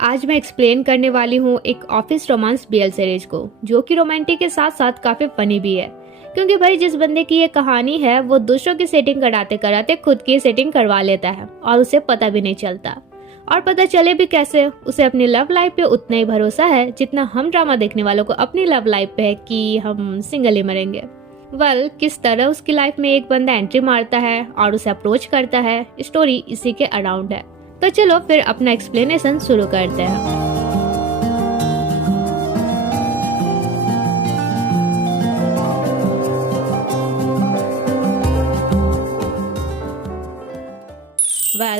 आज मैं एक्सप्लेन करने वाली हूँ एक ऑफिस रोमांस बीएल सीरीज को, जो कि रोमांटिक के साथ साथ काफी फनी भी है। क्योंकि भाई जिस बंदे की ये कहानी है वो दूसरों की सेटिंग कराते कराते खुद की सेटिंग करवा लेता है और उसे पता भी नहीं चलता। और पता चले भी कैसे, उसे अपनी लव लाइफ पे उतना ही भरोसा है जितना हम ड्रामा देखने वालों को अपनी लव लाइफ पे है कि हम सिंगल ही मरेंगे। किस तरह उसकी लाइफ में एक बंदा एंट्री मारता है और उसे अप्रोच करता है, स्टोरी इसी के अराउंड है। तो चलो फिर अपना एक्सप्लेनेशन शुरू करते हैं।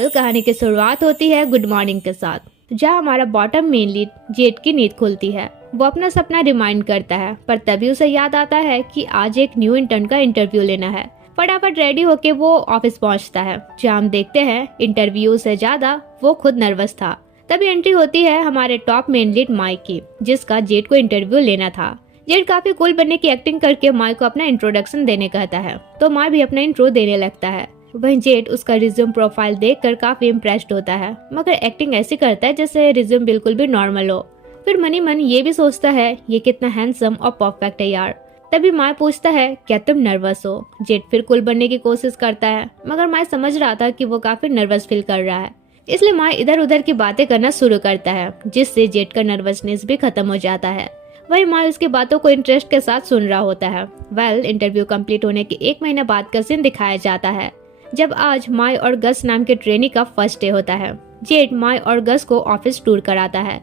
कहानी की शुरुआत होती है गुड मॉर्निंग के साथ, जहां हमारा बॉटम मेन लीड जेट की नींद खुलती है। वो अपना सपना रिमाइंड करता है, पर तभी उसे याद आता है कि आज एक न्यू इंटर्न का इंटरव्यू लेना है। फटाफट रेडी होके वो ऑफिस पहुंचता है, जहां हम देखते हैं इंटरव्यू से ज्यादा वो खुद नर्वस था। तभी एंट्री होती है हमारे टॉप मेन लीड माइक की, जिसका जेट को इंटरव्यू लेना था। जेट काफी कूल बनने की एक्टिंग करके माइक को अपना इंट्रोडक्शन देने कहता है, तो माइक भी अपना इंट्रो देने लगता है। वहीं जेट उसका रिज्यूम प्रोफाइल देखकर काफी इम्प्रेस्ड होता है, मगर एक्टिंग ऐसी करता है जैसे रिज्यूम बिल्कुल भी नॉर्मल हो। फिर मनी मन ये भी सोचता है ये कितना हैंडसम और परफेक्ट है यार। तभी माय पूछता है क्या तुम नर्वस हो। जेट फिर कूल बनने की कोशिश करता है, मगर माय समझ रहा था कि वो काफी नर्वस फील कर रहा है, इसलिए माय इधर उधर की बातें करना शुरू करता है, जिससे जेट का नर्वसनेस भी खत्म हो जाता है। वही माय उसकी बातों को इंटरेस्ट के साथ सुन रहा होता है। इंटरव्यू कंप्लीट होने के 1 महीने बाद का सीन दिखाया जाता है, जब आज माय और गस नाम के ट्रेनी का फर्स्ट डे होता है। जेट माय और गस को ऑफिस टूर कराता है।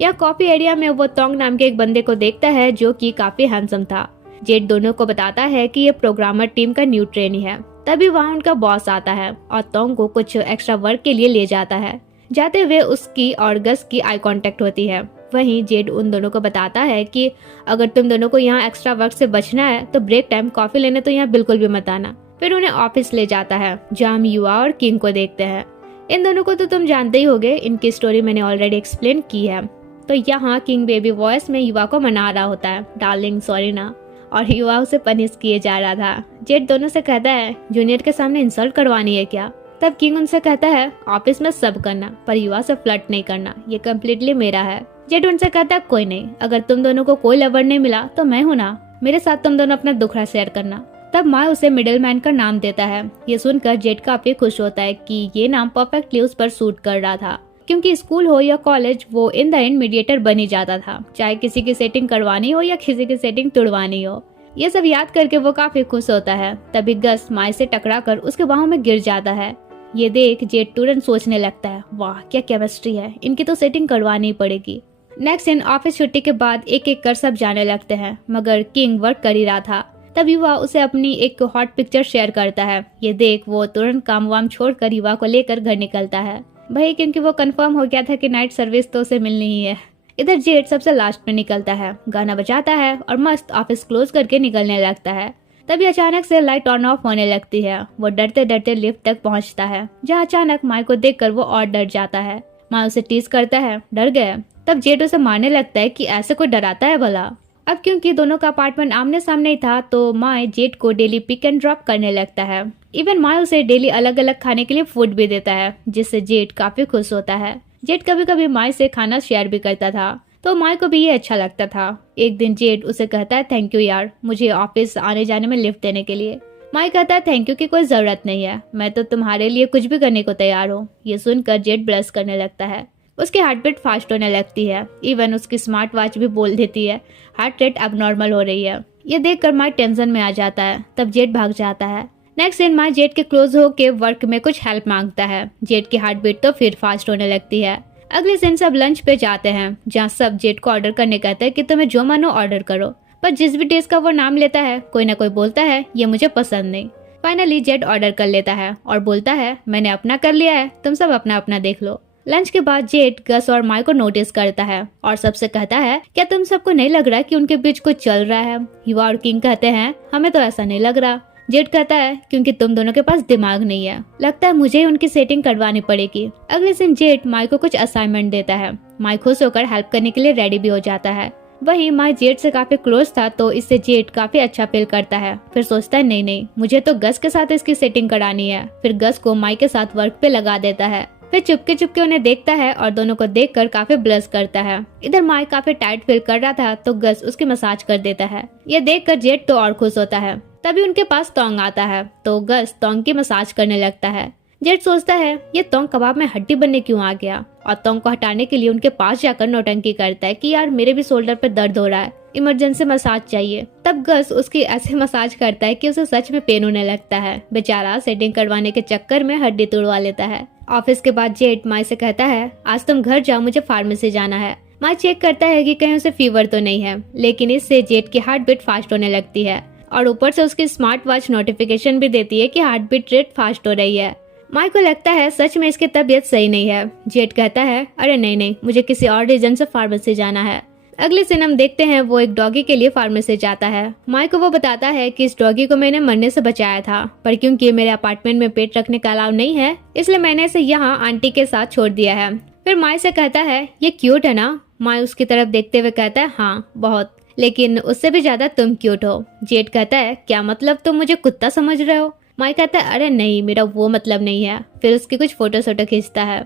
यह कॉफी एरिया में वो तोंग नाम के एक बंदे को देखता है, जो कि काफी हैंडसम था। जेट दोनों को बताता है कि ये प्रोग्रामर टीम का न्यू ट्रेनी है। तभी वहाँ उनका बॉस आता है और तोंग को कुछ एक्स्ट्रा वर्क के लिए ले जाता है। जाते हुए उसकी और गस की आई कांटेक्ट होती है। वहीं जेट उन दोनों को बताता है कि अगर तुम दोनों को यहाँ एक्स्ट्रा वर्क से बचना है तो ब्रेक टाइम कॉफी लेने तो यहाँ बिल्कुल भी मत आना। फिर उन्हें ऑफिस ले जाता है, जहाँ हम युवा और किंग को देखते हैं। इन दोनों को तो तुम जानते ही होगे, इनकी स्टोरी मैंने ऑलरेडी एक्सप्लेन की है। तो यहाँ किंग बेबी वॉइस में युवा को मना रहा होता है, डार्लिंग सॉरी ना, और युवा उसे पनिश किए जा रहा था। जेट दोनों से कहता है जूनियर के सामने इंसल्ट करवानी है क्या। तब किंग उनसे कहता है ऑफिस में सब करना, पर युवा से फ्लर्ट नहीं करना, ये कम्प्लीटली मेरा है। जेट उनसे कहता है कोई नहीं, अगर तुम दोनों को कोई लवर नहीं मिला तो मैं हूं ना, मेरे साथ तुम दोनों अपना दुखड़ा शेयर करना। तब माय उसे मिडिल मैन का नाम देता है। ये सुनकर जेट काफी खुश होता है कि ये नाम परफेक्टली उस पर सूट कर रहा था, क्योंकि स्कूल हो या कॉलेज वो इन द एंड मीडिएटर बन ही जाता था, चाहे किसी की सेटिंग करवानी हो या किसी की सेटिंग तुड़वानी हो। ये सब याद करके वो काफी खुश होता है। तभी गस माय से टकरा कर उसके बाहों में गिर जाता है। ये देख जेट तुरंत सोचने लगता है वाह क्या केमिस्ट्री है, इनकी तो सेटिंग करवानी पड़ेगी। नेक्स्ट दिन ऑफिस छुट्टी के बाद एक एक कर सब जाने लगते हैं, मगर किंग वर्क कर ही रहा था। तब युवा उसे अपनी एक हॉट पिक्चर शेयर करता है। ये देख वो तुरंत काम वाम छोड़कर युवा को लेकर घर निकलता है, भाई क्योंकि वो कंफर्म हो गया था कि नाइट सर्विस तो उसे मिलनी ही है। इधर जेट सबसे लास्ट में निकलता है, गाना बजाता है और मस्त ऑफिस क्लोज करके निकलने लगता है। तभी अचानक से लाइट ऑन ऑफ होने लगती है। वो डरते डरते लिफ्ट तक पहुंचता है, जहां अचानक माय को देखकर वो और डर जाता है। माय उसे टीज करता है डर गया। तब जेट उसे मारने लगता है कि ऐसे कोई डराता है भला। अब क्योंकि दोनों का अपार्टमेंट आमने सामने ही था, तो माय जेट को डेली पिक एंड ड्रॉप करने लगता है। इवन माय उसे डेली अलग अलग खाने के लिए फूड भी देता है, जिससे जेट काफी खुश होता है। जेट कभी कभी माय से खाना शेयर भी करता था, तो माय को भी ये अच्छा लगता था। एक दिन जेट उसे कहता है थैंक यू यार, मुझे ऑफिस आने जाने में लिफ्ट देने के लिए। माय कहता है थैंक यू की कोई जरूरत नहीं है, मैं तो तुम्हारे लिए कुछ भी करने को तैयार हूँ। ये सुनकर जेट ब्लश करने लगता है। उसकी हार्ट बीट फास्ट होने लगती है, इवन उसकी स्मार्ट वॉच भी बोल देती है हार्ट रेट अब नॉर्मल हो रही है। ये देखकर माय टेंशन में आ जाता है। तब जेट भाग जाता है। नेक्स्ट दिन माय जेट के क्लोज होके वर्क में कुछ हेल्प मांगता है। जेट की हार्ट बीट तो फिर फास्ट होने लगती है। अगले दिन सब लंच पे जाते हैं, जहाँ सब जेट को ऑर्डर करने कहते हैं कि तुम्हें जो मन हो ऑर्डर करो, पर जिस भी डिश का वो नाम लेता है कोई ना कोई बोलता है ये मुझे पसंद नहीं। फाइनली जेट ऑर्डर कर लेता है और बोलता है मैंने अपना कर लिया है, तुम सब अपना अपना देख लो। लंच के बाद जेट गस और माय को नोटिस करता है और सबसे कहता है क्या तुम सबको नहीं लग रहा कि उनके बीच कुछ चल रहा है। युवा और किंग कहते हैं हमें तो ऐसा नहीं लग रहा। जेट कहता है क्योंकि तुम दोनों के पास दिमाग नहीं है, लगता है मुझे ही उनकी सेटिंग करवानी पड़ेगी। अगले दिन जेट माय को कुछ असाइनमेंट देता है। माय खुश होकर हेल्प करने के लिए रेडी भी हो जाता है। वहीं माय जेट से काफी क्लोज था, तो इससे जेट काफी अच्छा फील करता है। फिर सोचता है नहीं नहीं मुझे तो गस के साथ इसकी सेटिंग करानी है। फिर गस को माय के साथ वर्क पे लगा देता है। फिर चुपके चुपके उन्हें देखता है और दोनों को देखकर काफी ब्लश करता है। इधर माई काफी टाइट फील कर रहा था तो गस उसकी मसाज कर देता है। ये देखकर जेट तो और खुश होता है। तभी उनके पास तोंग आता है तो गस तोंग की मसाज करने लगता है। जेट सोचता है ये तोंग कबाब में हड्डी बनने क्यों आ गया, और तोंग को हटाने के लिए उनके पास जाकर नौटंकी करता है कि यार मेरे भी शोल्डर पे दर्द हो रहा है, इमरजेंसी मसाज चाहिए। तब गस उसकी ऐसे मसाज करता है कि उसे सच में पेन होने लगता है। बेचारा सेटिंग करवाने के चक्कर में हड्डी तोड़वा लेता है। ऑफिस के बाद जेट माई से कहता है आज तुम घर जाओ, मुझे फार्मेसी जाना है। माई चेक करता है कि कहीं उसे फीवर तो नहीं है, लेकिन इससे जेट की हार्ट बीट फास्ट होने लगती है और ऊपर से उसकी स्मार्ट वॉच नोटिफिकेशन भी देती है कि हार्ट बीट रेट फास्ट हो रही है। माई को लगता है सच में इसकी तबीयत सही नहीं है। जेट कहता है अरे नहीं, मुझे किसी और रीजन से फार्मेसी जाना है। अगले सीन हम देखते हैं वो एक डॉगी के लिए फार्मेसी जाता है। माई को वो बताता है कि इस डॉगी को मैंने मरने से बचाया था, पर क्योंकि मेरे अपार्टमेंट में पेट रखने का अलाउ नहीं है इसलिए मैंने इसे यहाँ आंटी के साथ छोड़ दिया है। फिर माई से कहता है ये क्यूट है ना। माई उसकी तरफ देखते हुए कहता है हाँ बहुत, लेकिन उससे भी ज्यादा तुम क्यूट हो। जेट कहता है क्या मतलब, तुम मुझे कुत्ता समझ रहे हो? माई कहता है अरे नहीं, मेरा वो मतलब नहीं है। फिर उसकी कुछ फोटो खींचता है।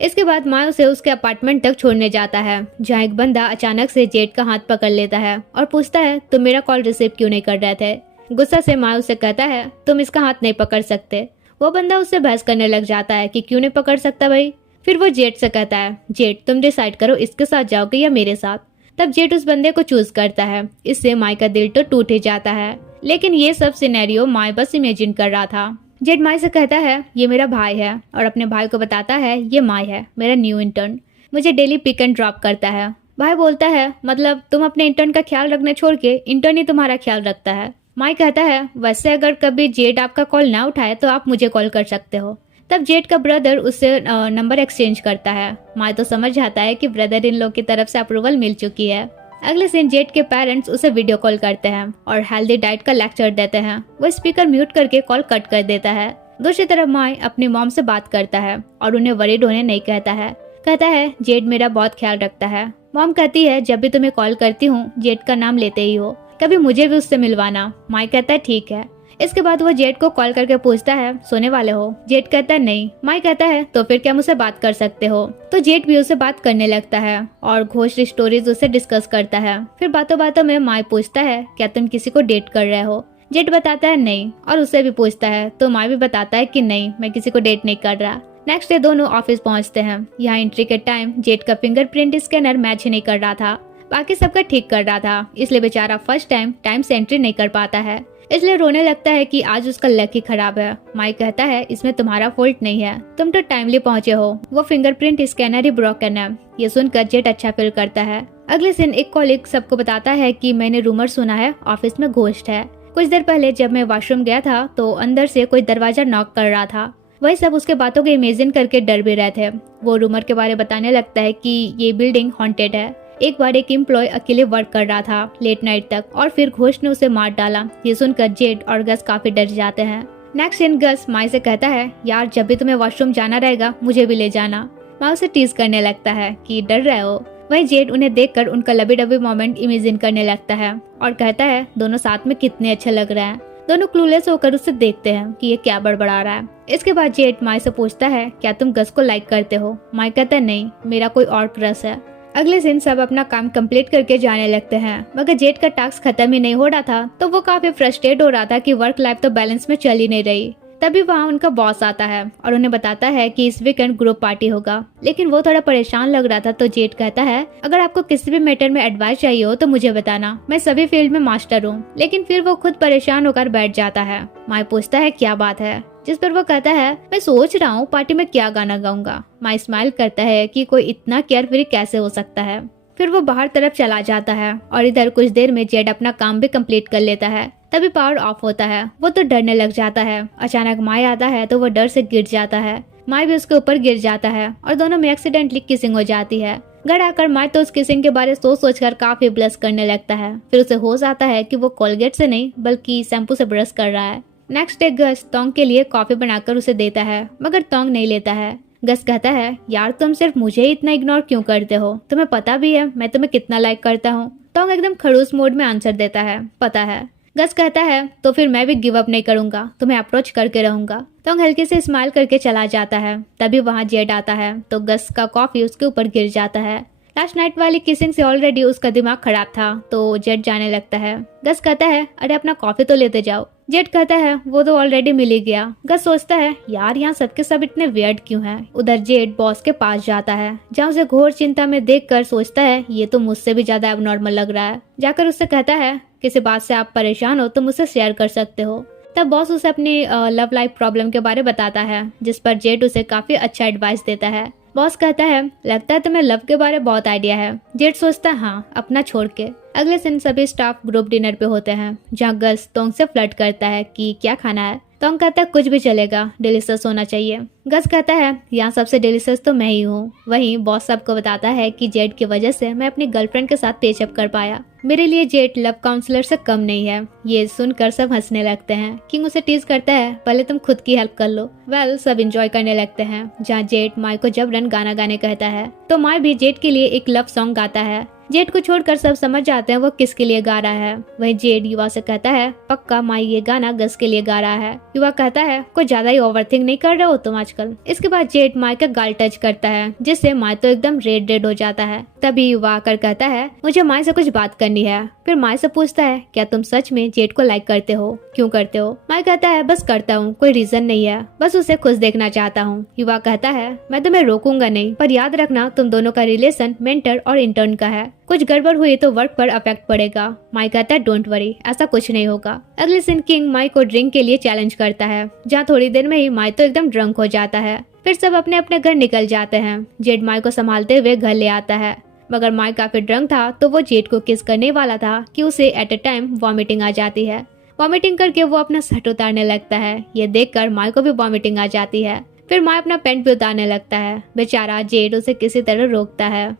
इसके बाद माई उसे उसके अपार्टमेंट तक छोड़ने जाता है, जहाँ एक बंदा अचानक से जेट का हाथ पकड़ लेता है और पूछता है तुम मेरा कॉल रिसीव क्यों नहीं कर रहे थे। गुस्सा से माई उसे कहता है तुम इसका हाथ नहीं पकड़ सकते। वो बंदा उससे बहस करने लग जाता है कि क्यों नहीं पकड़ सकता भाई। फिर वो जेट से कहता है जेट तुम डिसाइड करो इसके साथ जाओगे या मेरे साथ। तब जेट उस बंदे को चूज करता है। इससे माई का दिल तो टूट ही जाता है, लेकिन ये सब सिनेरियो माई बस इमेजिन कर रहा था। जेट माई से कहता है ये मेरा भाई है, और अपने भाई को बताता है ये माई है मेरा न्यू इंटर्न, मुझे डेली पिक एंड ड्रॉप करता है। भाई बोलता है मतलब तुम अपने इंटर्न का ख्याल रखने छोड़ के इंटर्न ही तुम्हारा ख्याल रखता है। माई कहता है वैसे अगर कभी जेट आपका कॉल ना उठाए तो आप मुझे कॉल कर सकते हो। तब जेट का ब्रदर उससे नंबर एक्सचेंज करता है। माई तो समझ जाता है कि ब्रदर इन लोग की तरफ से अप्रूवल मिल चुकी है। अगले दिन जेट के पेरेंट्स उसे वीडियो कॉल करते हैं और हेल्दी डाइट का लेक्चर देते हैं। वो स्पीकर म्यूट करके कॉल कट कर देता है। दूसरी तरफ माई अपनी मॉम से बात करता है और उन्हें वरीड होने नहीं कहता है। कहता है जेट मेरा बहुत ख्याल रखता है। मॉम कहती है जब भी तुम्हें कॉल करती हूँ जेट का नाम लेते ही हो, कभी मुझे भी उससे मिलवाना। माई कहता है ठीक है। इसके बाद वो जेट को कॉल करके पूछता है सोने वाले हो? जेट कहता है नहीं। माई कहता है तो फिर क्या मुझसे बात कर सकते हो? तो जेट भी उससे बात करने लगता है और घोस्ट स्टोरीज उससे डिस्कस करता है। फिर बातों बातों में माई पूछता है क्या तुम किसी को डेट कर रहे हो? जेट बताता है नहीं, और उससे भी पूछता है तो माई भी बताता है कि नहीं मैं किसी को डेट नहीं कर रहा। नेक्स्ट डे दोनों ऑफिस पहुंचते हैं। यहाँ एंट्री के टाइम जेट का फिंगरप्रिंट स्कैनर मैच ही नहीं कर रहा था, बाकी सबका ठीक कर रहा था, इसलिए बेचारा फर्स्ट टाइम से एंट्री नहीं कर पाता है, इसलिए रोने लगता है कि आज उसका लक ही खराब है। माइक कहता है इसमें तुम्हारा फॉल्ट नहीं है, तुम तो टाइमली पहुंचे हो, वो फिंगरप्रिंट स्कैनर ही ब्रोकन है। ये सुनकर जेट अच्छा फील करता है। अगले दिन एक कॉलीग सबको बताता है कि मैंने रूमर सुना है ऑफिस में घोस्ट है। कुछ देर पहले जब मैं वॉशरूम गया था तो अंदर से कोई दरवाजा नॉक कर रहा था। वही सब उसके बातों को इमेजिन करके डर भी रहे थे। वो रूमर के बारे में बताने लगता है कि ये बिल्डिंग हॉन्टेड है। एक बार एक एम्प्लॉय अकेले वर्क कर रहा था लेट नाइट तक और फिर घोस्ट ने उसे मार डाला। ये सुनकर जेट और गस काफी डर जाते हैं। नेक्स्ट दिन गस माई से कहता है यार जब भी तुम्हें वॉशरूम जाना रहेगा मुझे भी ले जाना। माँ उसे टीज करने लगता है कि डर रहे हो। वही जेट उन्हें देखकर उनका लबी डबी मोमेंट इमेजिन करने लगता है और कहता है दोनों साथ में कितने अच्छे लग रहे हैं। दोनों क्लूलेस होकर उसे देखते हैं कि ये क्या बड़बड़ा रहा है। इसके बाद जेट माई से पूछता है क्या तुम गस को लाइक करते हो? माई कहता है नहीं, मेरा कोई और क्रश है। अगले दिन सब अपना काम कंप्लीट करके जाने लगते हैं, मगर जेट का टास्क खत्म ही नहीं हो रहा था तो वो काफी फ्रस्ट्रेट हो रहा था कि वर्क लाइफ तो बैलेंस में चल ही नहीं रही। तभी वहाँ उनका बॉस आता है और उन्हें बताता है कि इस वीकेंड ग्रुप पार्टी होगा, लेकिन वो थोड़ा परेशान लग रहा था तो जेट कहता है अगर आपको किसी भी मैटर में एडवाइस चाहिए हो तो मुझे बताना, मैं सभी फील्ड में मास्टर हूँ। लेकिन फिर वो खुद परेशान होकर बैठ जाता है। माई पूछता है क्या बात है, जिस पर वो कहता है मैं सोच रहा हूँ पार्टी में क्या गाना गाऊंगा। माई स्माइल करता है कि कोई इतना केयर फ्री कैसे हो सकता है। फिर वो बाहर तरफ चला जाता है और इधर कुछ देर में जेट अपना काम भी कंप्लीट कर लेता है। तभी पावर ऑफ होता है। वो तो डरने लग जाता है। अचानक माई आता है तो वो डर से गिर जाता है। माई भी उसके ऊपर गिर जाता है और दोनों में एक्सीडेंटली किसिंग हो जाती है। घर आकर माई तो उस किसिंग के बारे सोच कर काफी ब्लश करने लगता है। फिर उसे होश आता है कि वो कोलगेट से नहीं बल्कि शैम्पू से ब्रश कर रहा है। नेक्स्ट डे गस तोंग के लिए कॉफी बनाकर उसे देता है, मगर तोंग नहीं लेता है। गस कहता है यार तुम सिर्फ मुझे ही इतना इग्नोर क्यों करते हो, तुम्हें पता भी है मैं तुम्हें कितना लाइक करता हूँ। तोंग एकदम खड़ूस मोड में आंसर देता है, पता है। गस कहता है तो फिर मैं भी गिव अप नहीं करूंगा, तुम्हें अप्रोच करके रहूंगा। टोंग हल्के से स्माइल करके चला जाता है। तभी वहाँ जेड आता है तो गस का कॉफी उसके ऊपर गिर जाता है। लास्ट नाइट वाली किसिंग से ऑलरेडी उसका दिमाग खराब था तो जेड जाने लगता है। गस कहता है अरे अपना कॉफी तो लेते जाओ। जेड कहता है वो तो ऑलरेडी मिल ही गया। गस सोचता है यार यहाँ सबके सब इतने वियर्ड क्यों हैं। उधर जेड बॉस के पास जाता है जहाँ उसे घोर चिंता में देखकर सोचता है ये तो मुझसे भी ज्यादा एबनॉर्मल लग रहा है। जाकर उससे कहता है किसी बात से आप परेशान हो तो मुझसे शेयर कर सकते हो। तब बॉस उसे अपनी लव लाइफ प्रॉब्लम के बारे में बताता है जिस पर जेड उसे काफी अच्छा एडवाइस देता है। बॉस कहता है लगता है तुम्हें लव के बारे बहुत आइडिया है। जेड सोचता है हाँ अपना छोड़ के। अगले दिन सभी स्टाफ ग्रुप डिनर पे होते हैं जहाँ गस टोंग से फ्लर्ट करता है कि क्या खाना है। टोंग कहता है कुछ भी चलेगा, डिलीशियस होना चाहिए। गस कहता है यहाँ सबसे डिलीशियस तो मैं ही हूँ। वहीं बॉस सबको बताता है कि जेड की वजह से मैं अपनी गर्लफ्रेंड के साथ पेचअप कर पाया। मेरे लिए जेड लव काउंसलर से कम नहीं है। ये सुनकर सब हंसने लगते हैं। किंग उसे टीज करता है पहले तुम खुद की हेल्प कर लो। वेल सब एंजॉय करने लगते हैं जहाँ जेड माई को जबरन गाना गाने कहता है तो माई भी जेड के लिए एक लव सॉन्ग गाता है। जेड को छोड़कर सब समझ जाते हैं वो किसके लिए गा रहा है। वही जेड युवा से कहता है पक्का माई ये गाना गस के लिए गा रहा है। युवा कहता है कुछ ज्यादा ही ओवरथिंक नहीं कर रहे हो तुम आजकल। इसके बाद जेड माई का गाल टच करता है जिससे माई तो एकदम रेड रेड हो जाता है। तभी युवा आकर कहता है मुझे माई से कुछ बात करनी है। फिर माई से पूछता है क्या तुम सच में जेड को लाइक करते हो, क्यों करते हो। माई कहता है बस करता हूँ, कोई रीजन नहीं है, बस उसे खुश देखना चाहता हूँ। युवा कहता है मैं तुम्हें रोकूंगा नहीं पर याद रखना तुम दोनों का रिलेशन मेंटर और इंटर्न का है, कुछ गड़बड़ हुई तो वर्क पर अफेक्ट पड़ेगा। माई कहता है डोंट वरी ऐसा कुछ नहीं होगा। अगले दिन किंग माई को ड्रिंक के लिए चैलेंज करता है जहाँ थोड़ी देर में ही माई तो एकदम ड्रंक हो जाता है। फिर सब अपने अपने घर निकल जाते हैं। जेड माई को संभालते हुए घर ले आता है मगर माई काफी ड्रंक था तो वो जेड को किस करने वाला था कि उसे एट अ टाइम वॉमिटिंग आ जाती है। वॉमिटिंग करके वो अपना शर्ट उतारने लगता है। ये देखकर माई को भी वॉमिटिंग आ जाती है। फिर माई अपना पैंट भी उतारने लगता है। बेचारा जेड उसे किसी तरह रोकता है।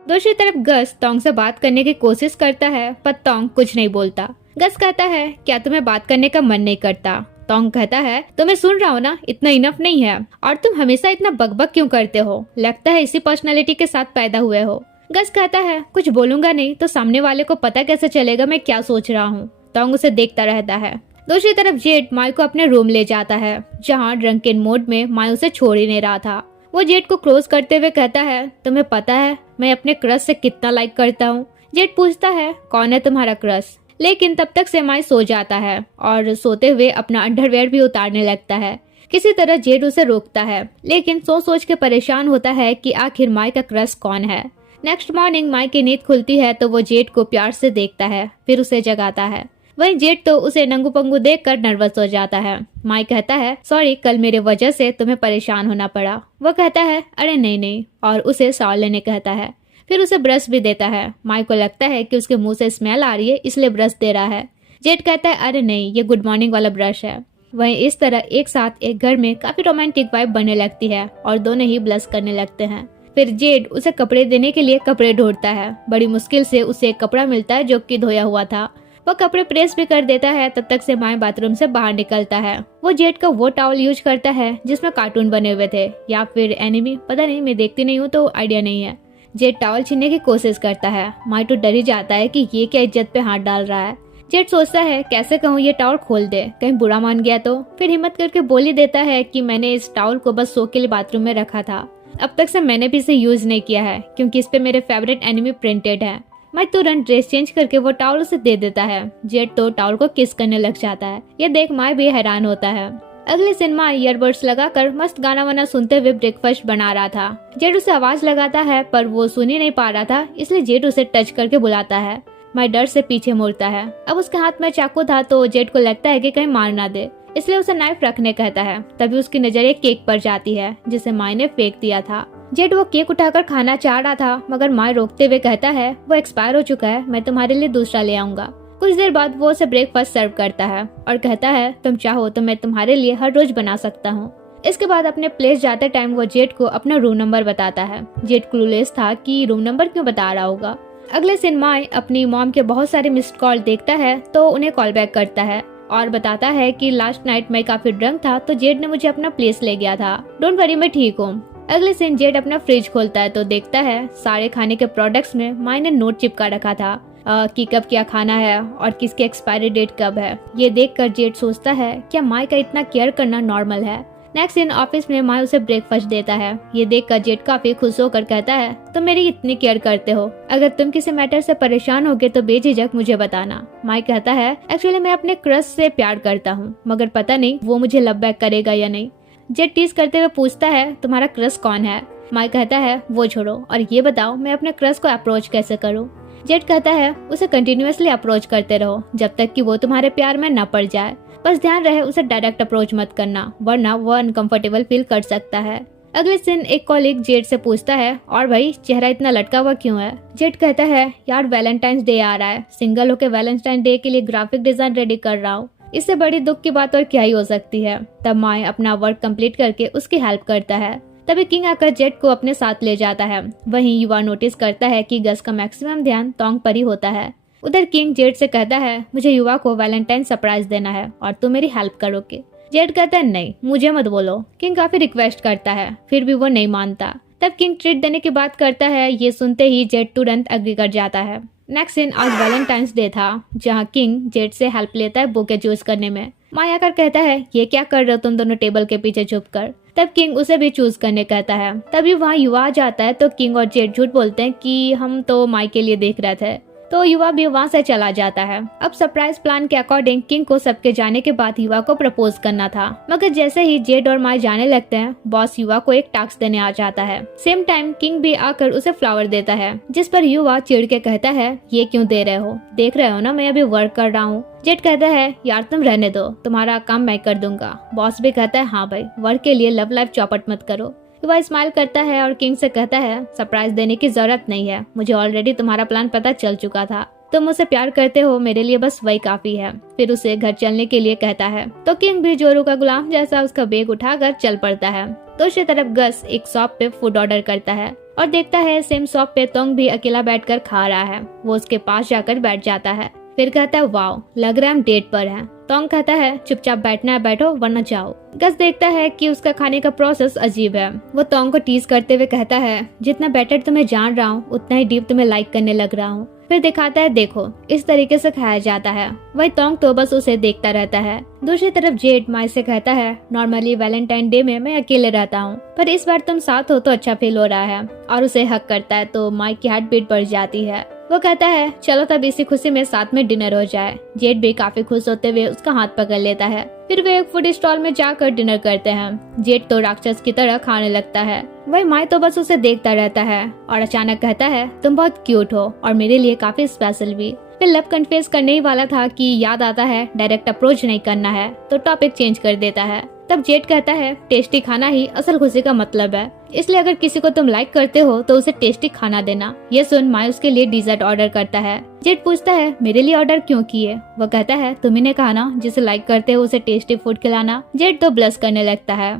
दूसरी तरफ गस टोंग से बात करने की कोशिश करता है पर टोंग कुछ नहीं बोलता। गस कहता है क्या तुम्हें बात करने का मन नहीं करता। टोंग कहता है तुम्हें सुन रहा हो ना, इतना इनफ नहीं है और तुम हमेशा इतना बकबक क्यों करते हो, लगता है इसी पर्सनालिटी के साथ पैदा हुए हो। गस कहता है कुछ बोलूंगा नहीं तो सामने वाले को पता कैसे चलेगा मैं क्या सोच रहा हूँ। टोंग उसे देखता रहता है। दूसरी तरफ जेड माई को अपने रूम ले जाता है जहाँ ड्रंकन मोड में माई उसे छोड़ ही नहीं रहा था। वो जेड को क्लोज करते हुए कहता है तुम्हें पता है मैं अपने क्रश से कितना लाइक करता हूँ। जेड पूछता है कौन है तुम्हारा क्रश, लेकिन तब तक से माई सो जाता है और सोते हुए अपना अंडरवेयर भी उतारने लगता है। किसी तरह जेड उसे रोकता है लेकिन सोच के परेशान होता है कि आखिर माई का क्रश कौन है। नेक्स्ट मॉर्निंग माई की नींद खुलती है तो वो जेड को प्यार से देखता है फिर उसे जगाता है। वहीं जेड तो उसे नंगू पंगू देखकर नर्वस हो जाता है। माई कहता है सॉरी कल मेरे वजह से तुम्हें परेशान होना पड़ा। वो कहता है अरे नहीं और उसे शॉवर लेने कहता है। फिर उसे ब्रश भी देता है। माई को लगता है कि उसके मुंह से स्मेल आ रही है इसलिए ब्रश दे रहा है। जेड कहता है अरे नहीं ये गुड मॉर्निंग वाला ब्रश है। वहीं इस तरह एक साथ एक घर में काफी रोमांटिक वाइब बनने लगती है और दोनों ही ब्लश करने लगते हैं। फिर जेड उसे कपड़े देने के लिए कपड़े ढूंढता है। बड़ी मुश्किल से उसे एक कपड़ा मिलता है जो कि धोया हुआ था। वो कपड़े प्रेस भी कर देता है। तब तक से माई बाथरूम से बाहर निकलता है। वो जेड का वो टॉवल यूज करता है जिसमें कार्टून बने हुए थे या फिर एनिमी, पता नहीं, मैं देखती नहीं हूँ तो आइडिया नहीं है। जेड टॉवल छीनने की कोशिश करता है। माई तो डर ही जाता है कि ये क्या इज्जत पे हाथ डाल रहा है। जेड सोचता है कैसे कहूँ ये टॉवल खोल दे, कहीं बुरा मान गया तो। फिर हिम्मत करके बोल ही देता है कि मैंने इस टॉवल को बस शो के लिए बाथरूम में रखा था, अब तक से मैंने भी इसे यूज नहीं किया है क्योंकि इस पे मेरे फेवरेट एनिमी प्रिंटेड है। मैं तुरंत ड्रेस चेंज करके वो टॉवल उसे दे देता है। जेड तो टॉवल को किस करने लग जाता है। ये देख माई भी हैरान होता है। अगले दिन माई ईयरबड्स लगाकर मस्त गाना वाना सुनते हुए ब्रेकफास्ट बना रहा था। जेड उसे आवाज लगाता है पर वो सुन ही नहीं पा रहा था इसलिए जेड उसे टच करके बुलाता है। माई डर से पीछे मुड़ता है। अब उसके हाथ में चाकू था तो जेड को लगता है कि कहीं मार ना दे इसलिए उसे नाइफ रखने कहता है। तभी उसकी नजर एक केक पर जाती है जिसे माई ने फेंक दिया था। जेड वो केक उठाकर खाना चाह रहा था मगर माई रोकते हुए कहता है वो एक्सपायर हो चुका है, मैं तुम्हारे लिए दूसरा ले आऊंगा। कुछ देर बाद वो उसे ब्रेकफास्ट सर्व करता है और कहता है तुम चाहो तो मैं तुम्हारे लिए हर रोज बना सकता हूँ। इसके बाद अपने प्लेस जाते टाइम वो जेड को अपना रूम नंबर बताता है। जेड क्लूलेस था कि रूम नंबर क्यों बता रहा होगा। अगले दिन माई अपनी मॉम के बहुत सारे मिस्ड कॉल देखता है तो उन्हें कॉल बैक करता है और बताता है कि लास्ट नाइट मैं काफी ड्रंक था तो जेड ने मुझे अपना प्लेस ले गया था, डोंट वरी मैं ठीक हूँ। अगले दिन जेट अपना फ्रिज खोलता है तो देखता है सारे खाने के प्रोडक्ट्स में माई ने नोट चिपका रखा था कि कब क्या खाना है और किसकी एक्सपायरी डेट कब है। ये देखकर जेट सोचता है क्या माई का इतना केयर करना नॉर्मल है। नेक्स्ट दिन ऑफिस में माई उसे ब्रेकफास्ट देता है। ये देखकर जेट काफी खुश होकर कहता है तुम मेरी इतनी केयर करते हो, अगर तुम किसी मैटर से परेशान होगे तो बेझिझक मुझे बताना। माई कहता है एक्चुअली मैं अपने क्रश से प्यार करता हूँ, मगर पता नहीं वो मुझे लव बैक करेगा या नहीं। जेट टीज करते हुए पूछता है तुम्हारा क्रश कौन है। माई कहता है वो छोड़ो और ये बताओ मैं अपने क्रश को अप्रोच कैसे करूँ। जेट कहता है उसे कंटिन्यूअसली अप्रोच करते रहो जब तक कि वो तुम्हारे प्यार में न पड़ जाए। बस ध्यान रहे उसे डायरेक्ट अप्रोच मत करना, वरना वो अनकंफर्टेबल फील कर सकता है। अगले दिन एक कॉलीग जेट से पूछता है और भाई चेहरा इतना लटका हुआ क्यों है। जेट कहता है यार वैलेंटाइंस डे आ रहा है, सिंगल होकर वैलेंटाइन डे के लिए ग्राफिक डिजाइन रेडी कर रहा हूँ, इससे बड़ी दुख की बात और क्या ही हो सकती है। तब माई अपना वर्क कंप्लीट करके उसकी हेल्प करता है। तभी किंग आकर जेट को अपने साथ ले जाता है। वहीं युवा नोटिस करता है कि गस का मैक्सिमम ध्यान तोंग पर ही होता है। उधर किंग जेट से कहता है मुझे युवा को वैलेंटाइन सरप्राइज देना है और तुम मेरी हेल्प करोगे। जेट कहता है नहीं मुझे मत बोलो। किंग काफी रिक्वेस्ट करता है फिर भी वो नहीं मानता। तब किंग ट्रीट देने की बात करता है। ये सुनते ही जेट तुरंत अग्री कर जाता है। नेक्स्ट दिन आज वैलेंटाइंस डे था जहाँ किंग जेट से हेल्प लेता है बुके चूज करने में। माया कर कहता है ये क्या कर रहे हो तुम दोनों टेबल के पीछे छुप कर। तब किंग उसे भी चूज करने कहता है। तभी वहाँ युवा आ जाता है तो किंग और जेट झूठ बोलते हैं कि हम तो माई के लिए देख रहे थे। तो युवा भी वहाँ से चला जाता है। अब सरप्राइज प्लान के अकॉर्डिंग किंग को सबके जाने के बाद युवा को प्रपोज करना था, मगर जैसे ही जेड और माई जाने लगते हैं बॉस युवा को एक टास्क देने आ जाता है। सेम टाइम किंग भी आकर उसे फ्लावर देता है, जिस पर युवा चिढ़ के कहता है ये क्यों दे रहे हो, देख रहे हो ना मैं अभी वर्क कर रहा हूँ। जेड कहता है यार तुम रहने दो, तुम्हारा काम मैं कर दूंगा। बॉस भी कहता है हाँ भाई, वर्क के लिए लव लाइफ चौपट मत करो। युवा स्माइल करता है और किंग से कहता है सरप्राइज देने की जरूरत नहीं है, मुझे ऑलरेडी तुम्हारा प्लान पता चल चुका था। तुम मुझसे प्यार करते हो, मेरे लिए बस वही काफी है। फिर उसे घर चलने के लिए कहता है तो किंग भी जोरू का गुलाम जैसा उसका बैग उठाकर चल पड़ता है। दूसरी तरफ गस एक शॉप पे फूड ऑर्डर करता है और देखता है सेम शॉप पे तोंग भी अकेला बैठकर खा रहा है। वो उसके पास जाकर बैठ जाता है। फिर कहता है वाव, लग रहा है हम डेट पर हैं। तोंग कहता है चुपचाप बैठना है बैठो वरना जाओ। गस देखता है कि उसका खाने का प्रोसेस अजीब है। वो तोंग को टीज करते हुए कहता है जितना बेटर तुम्हें जान रहा हूँ उतना ही डीप तुम्हें लाइक करने लग रहा हूँ। फिर दिखाता है देखो इस तरीके से खाया जाता है। वही तोंग तो बस उसे देखता रहता है। दूसरी तरफ जेड माई से कहता है नॉर्मली वैलेंटाइन डे में मैं अकेले रहता हूँ, पर इस बार तुम साथ हो तो अच्छा फील हो रहा है, और उसे हक करता है तो माई की हार्ट बीट बढ़ जाती है। वो कहता है चलो तब इसी खुशी में साथ में डिनर हो जाए। जेड भी काफी खुश होते हुए उसका हाथ पकड़ लेता है। फिर वे एक फूड स्टॉल में जाकर डिनर करते हैं। जेड तो राक्षस की तरह खाने लगता है। वही माई तो बस उसे देखता रहता है और अचानक कहता है तुम बहुत क्यूट हो और मेरे लिए काफी स्पेशल भी। फिर लव कन्फेस करने ही वाला था कि याद आता है डायरेक्ट अप्रोच नहीं करना है, तो टॉपिक चेंज कर देता है। तब जेड कहता है टेस्टी खाना ही असल खुशी का मतलब है, इसलिए अगर किसी को तुम लाइक करते हो तो उसे टेस्टी खाना देना। ये सुन माई उसके लिए डिजर्ट ऑर्डर करता है। जेड पूछता है मेरे लिए ऑर्डर क्यों किए। वो कहता है तुम्ही ने कहा ना जिसे लाइक करते हो उसे टेस्टी फूड खिलाना। जेड तो ब्लश करने लगता है।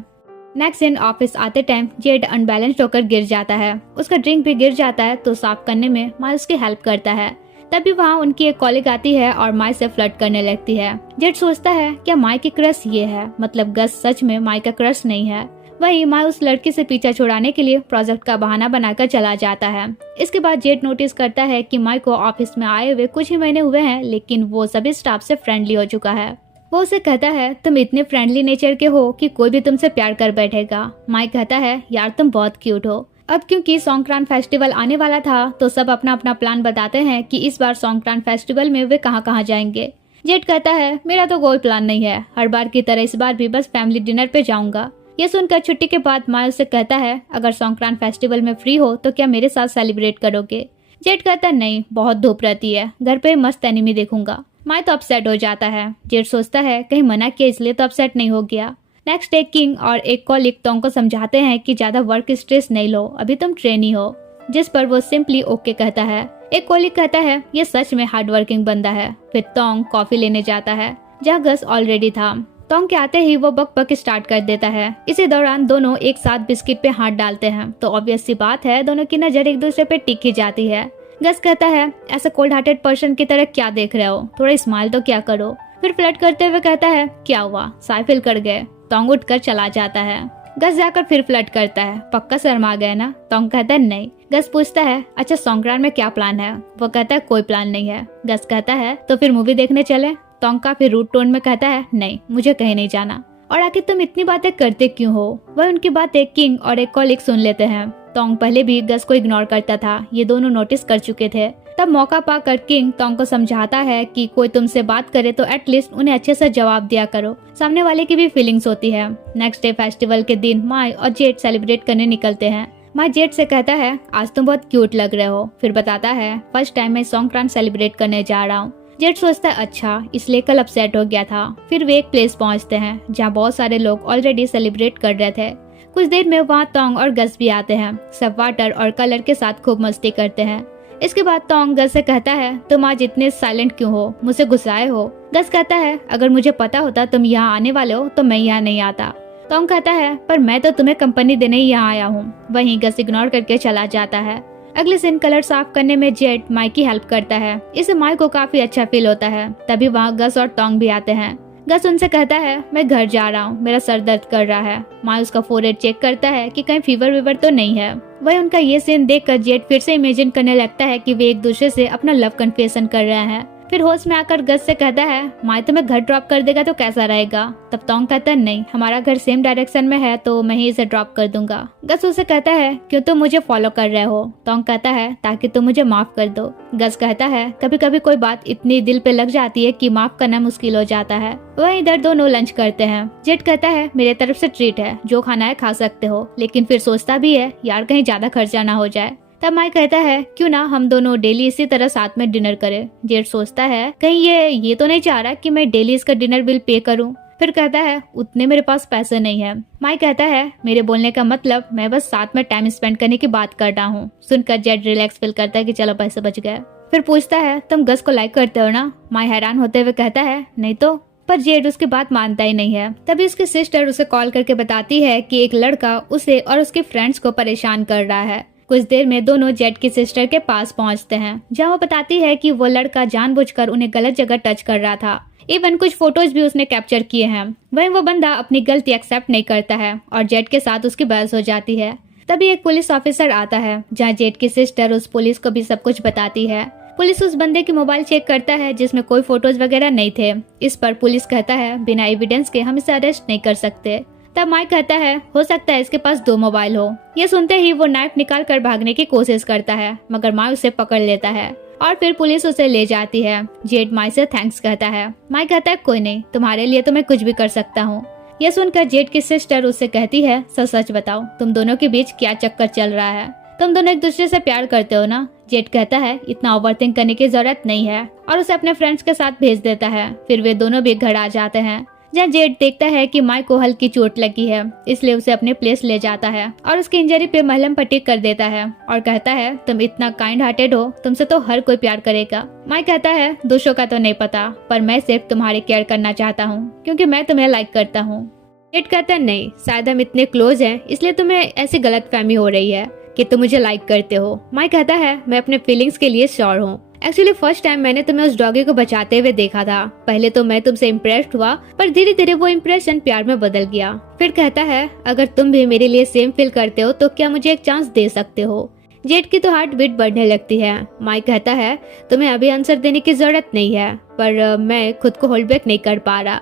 नेक्स्ट दिन ऑफिस आते टाइम जेड अनबैलेंस्ड होकर गिर जाता है। उसका ड्रिंक भी गिर जाता है तो साफ करने में माई उसकी हेल्प करता है। तभी वहाँ उनकी एक कॉलीग आती है और माई से फ्लर्ट करने लगती है। जेड सोचता है क्या माई की क्रश ये है, मतलब गस सच में माई का क्रश नहीं है। वहीं माई उस लड़की से पीछा छुड़ाने के लिए प्रोजेक्ट का बहाना बनाकर चला जाता है। इसके बाद जेड नोटिस करता है कि माई को ऑफिस में आए हुए कुछ ही महीने हुए हैं, लेकिन वो सभी स्टाफ से फ्रेंडली हो चुका है। वो उसे कहता है तुम इतने फ्रेंडली नेचर के हो कि कोई भी तुमसे प्यार कर बैठेगा। माई कहता है यार तुम बहुत क्यूट हो। अब क्योंकि संक्रांत फेस्टिवल आने वाला था तो सब अपना अपना प्लान बताते हैं कि इस बार संक्रांत फेस्टिवल में वे कहाँ कहाँ जाएंगे। जेड कहता है मेरा तो कोई प्लान नहीं है, हर बार की तरह इस बार भी बस फैमिली डिनर पे जाऊंगा। ये सुनकर छुट्टी के बाद माई उससे कहता है अगर संक्रांत फेस्टिवल में फ्री हो तो क्या मेरे साथ सेलिब्रेट करोगे। जेड कहता है नहीं, बहुत धूप रहती है, घर पे मस्त एनिमी देखूंगा। माई तो अपसेट हो जाता है। जेड सोचता है कहीं मना किया इसलिए तो अपसेट नहीं हो गया। नेक्स्ट डे किंग और एक कॉलीग तोंग को समझाते हैं कि ज्यादा वर्क स्ट्रेस नहीं लो, अभी तुम ट्रेनी हो, जिस पर वो सिंपली ओके कहता है। एक कॉलीग कहता है ये सच में हार्ड वर्किंग बंदा है। फिर तोंग कॉफी लेने जाता है जहाँ गस ऑलरेडी था। तोंग के आते ही वो बक बक स्टार्ट कर देता है। इसी दौरान दोनों एक साथ बिस्किट पे हाथ डालते हैं तो ऑब्वियस सी बात है दोनों की नजर एक दूसरे पे टिक ही जाती है। गस कहता है ऐसा कोल्ड हार्टेड पर्सन की तरह क्या देख रहे हो, थोड़ा स्माइल तो क्या करो। फिर फ्लर्ट करते हुए कहता है क्या हुआ, साइकिल कर गए। तोंग उठकर चला जाता है। गस जाकर फिर फ्लर्ट करता है। पक्का शर्मा गया ना? टोंग कहता है नहीं। गस पूछता है अच्छा संक्रांत में क्या प्लान है? वो कहता है कोई प्लान नहीं है। गस कहता है तो फिर मूवी देखने चले? टोंग काफी रूड टोन में कहता है नहीं, मुझे कहीं नहीं जाना। और आखिर तुम इतनी बातें करते क्यों हो? वह उनकी बातें किंग और एक कॉलीग सुन लेते हैं। टोंग पहले भी गस को इग्नोर करता था, ये दोनों नोटिस कर चुके थे। तब मौका पाकर किंग टोंग को समझाता है कि कोई तुमसे बात करे तो एटलीस्ट उन्हें अच्छे से जवाब दिया करो, सामने वाले की भी फीलिंग्स होती है। नेक्स्ट डे फेस्टिवल के दिन माई और जेड सेलिब्रेट करने निकलते हैं। माई जेड से कहता है आज तुम बहुत क्यूट लग रहे हो। फिर बताता है फर्स्ट टाइम मैं संक्रांत सेलिब्रेट करने जा रहा हूँ। जेड सोचता है अच्छा इसलिए कल अपसेट हो गया था। फिर वे एक प्लेस पहुंचते हैं जहाँ बहुत सारे लोग ऑलरेडी सेलिब्रेट कर रहे थे। कुछ देर में वहाँ टोंग और गस भी आते हैं। सब वाटर और कलर के साथ खूब मस्ती करते हैं। इसके बाद टोंग गस से कहता है तुम आज इतने साइलेंट क्यों हो? मुझसे गुस्साए हो? गस कहता है अगर मुझे पता होता तुम यहाँ आने वाले हो तो मैं यहाँ नहीं आता। टोंग कहता है पर मैं तो तुम्हें कंपनी देने ही यहाँ आया हूँ। वहीं गस इग्नोर करके चला जाता है। अगले दिन कलर साफ करने में जेड माई की हेल्प करता है। इससे माई को काफी अच्छा फील होता है। तभी वहाँ गस और टोंग भी आते हैं। गस उनसे कहता है मैं घर जा रहा हूँ, मेरा सर दर्द कर रहा है। माई उसका फोरहेड चेक करता है कि कहीं फीवर वीवर तो नहीं है। वही उनका ये सीन देखकर जेड फिर से इमेजिन करने लगता है कि वे एक दूसरे से अपना लव कन्फेशन कर रहे हैं। फिर होश में आकर गस से कहता है माई तुम्हें घर ड्रॉप कर देगा तो कैसा रहेगा? तब टोंग कहता है नहीं, हमारा घर सेम डायरेक्शन में है तो मैं ही इसे ड्रॉप कर दूंगा। गस उसे कहता है क्यों तुम मुझे फॉलो कर रहे हो? टोंग कहता है ताकि तुम मुझे माफ कर दो। गस कहता है कभी कभी कोई बात इतनी दिल पे लग जाती है कि माफ करना मुश्किल हो जाता है। वह इधर दोनों लंच करते हैं। जेड कहता है मेरे तरफ से ट्रीट है, जो खाना है खा सकते हो। लेकिन फिर सोचता भी है यार कहीं ज्यादा खर्चा ना हो जाए। तब माई कहता है क्यों ना हम दोनों डेली इसी तरह साथ में डिनर करें। जेड सोचता है कहीं ये तो नहीं चाह रहा कि मैं डेली इसका डिनर बिल पे करूं। फिर कहता है उतने मेरे पास पैसे नहीं है। माई कहता है मेरे बोलने का मतलब मैं बस साथ में टाइम स्पेंड करने की बात कर रहा हूँ। सुनकर जेड रिलैक्स फील करता है कि चलो पैसे बच गए। फिर पूछता है तुम गस को लाइक करते हो ना? माई हैरान होते हुए कहता है नहीं तो। पर जेड उसकी बात मानता ही नहीं है। तभी उसकी सिस्टर उसे कॉल करके बताती है कि एक लड़का उसे और उसके फ्रेंड्स को परेशान कर रहा है। कुछ देर में दोनों जेड की सिस्टर के पास पहुंचते हैं, जहां वो बताती है कि वो लड़का जानबूझकर उन्हें गलत जगह टच कर रहा था। इवन कुछ फोटोज भी उसने कैप्चर किए हैं। वहीं वो बंदा अपनी गलती एक्सेप्ट नहीं करता है और जेड के साथ उसकी बहस हो जाती है। तभी एक पुलिस ऑफिसर आता है, जहां जेड की सिस्टर उस पुलिस को भी सब कुछ बताती है। पुलिस उस बंदे की मोबाइल चेक करता है जिसमें कोई फोटोज वगैरह नहीं थे। इस पर पुलिस कहता है बिना एविडेंस के हम इसे अरेस्ट नहीं कर सकते। तब माइक कहता है हो सकता है इसके पास 2 मोबाइल हो। ये सुनते ही वो नाइफ निकाल कर भागने की कोशिश करता है, मगर माई उसे पकड़ लेता है और फिर पुलिस उसे ले जाती है। जेड माई से थैंक्स कहता है। माई कहता है कोई नहीं, तुम्हारे लिए तो मैं कुछ भी कर सकता हूँ। यह सुनकर जेड की सिस्टर उससे कहती है सच सच बताओ तुम दोनों के बीच क्या चक्कर चल रहा है? तुम दोनों एक दूसरे से प्यार करते हो ना? जेड कहता है इतना ओवरथिंक करने की जरूरत नहीं है और उसे अपने फ्रेंड्स के साथ भेज देता है। फिर वे दोनों भी घर आ जाते हैं, जहाँ जेड देखता है कि माई को हल्की चोट लगी है, इसलिए उसे अपने प्लेस ले जाता है और उसकी इंजरी पे मलहम पट्टी कर देता है और कहता है तुम इतना काइंड हार्टेड हो, तुमसे तो हर कोई प्यार करेगा। माई कहता है दूसरों का तो नहीं पता, पर मैं सिर्फ तुम्हारी केयर करना चाहता हूँ क्योंकि मैं तुम्हें लाइक करता हूँ। जेड कहता है नहीं, शायद हम इतने क्लोज हैं इसलिए तुम्हें ऐसी गलतफहमी हो रही है कि तुम मुझे लाइक करते हो। माई कहता है मैं अपने फीलिंग्स के लिए श्योर हूँ। एक्चुअली फर्स्ट टाइम मैंने तुम्हें उस डॉगी को बचाते हुए देखा था। पहले तो मैं तुमसे इम्प्रेस्ड हुआ, पर धीरे धीरे वो इम्प्रेशन प्यार में बदल गया। फिर कहता है अगर तुम भी मेरे लिए सेम फील करते हो तो क्या मुझे एक चांस दे सकते हो? जेड की तो हार्ट बीट बढ़ने लगती है। माइक कहता है तुम्हें अभी आंसर देने की जरूरत नहीं है, पर मैं खुद को होल्ड बैक नहीं कर पा रहा।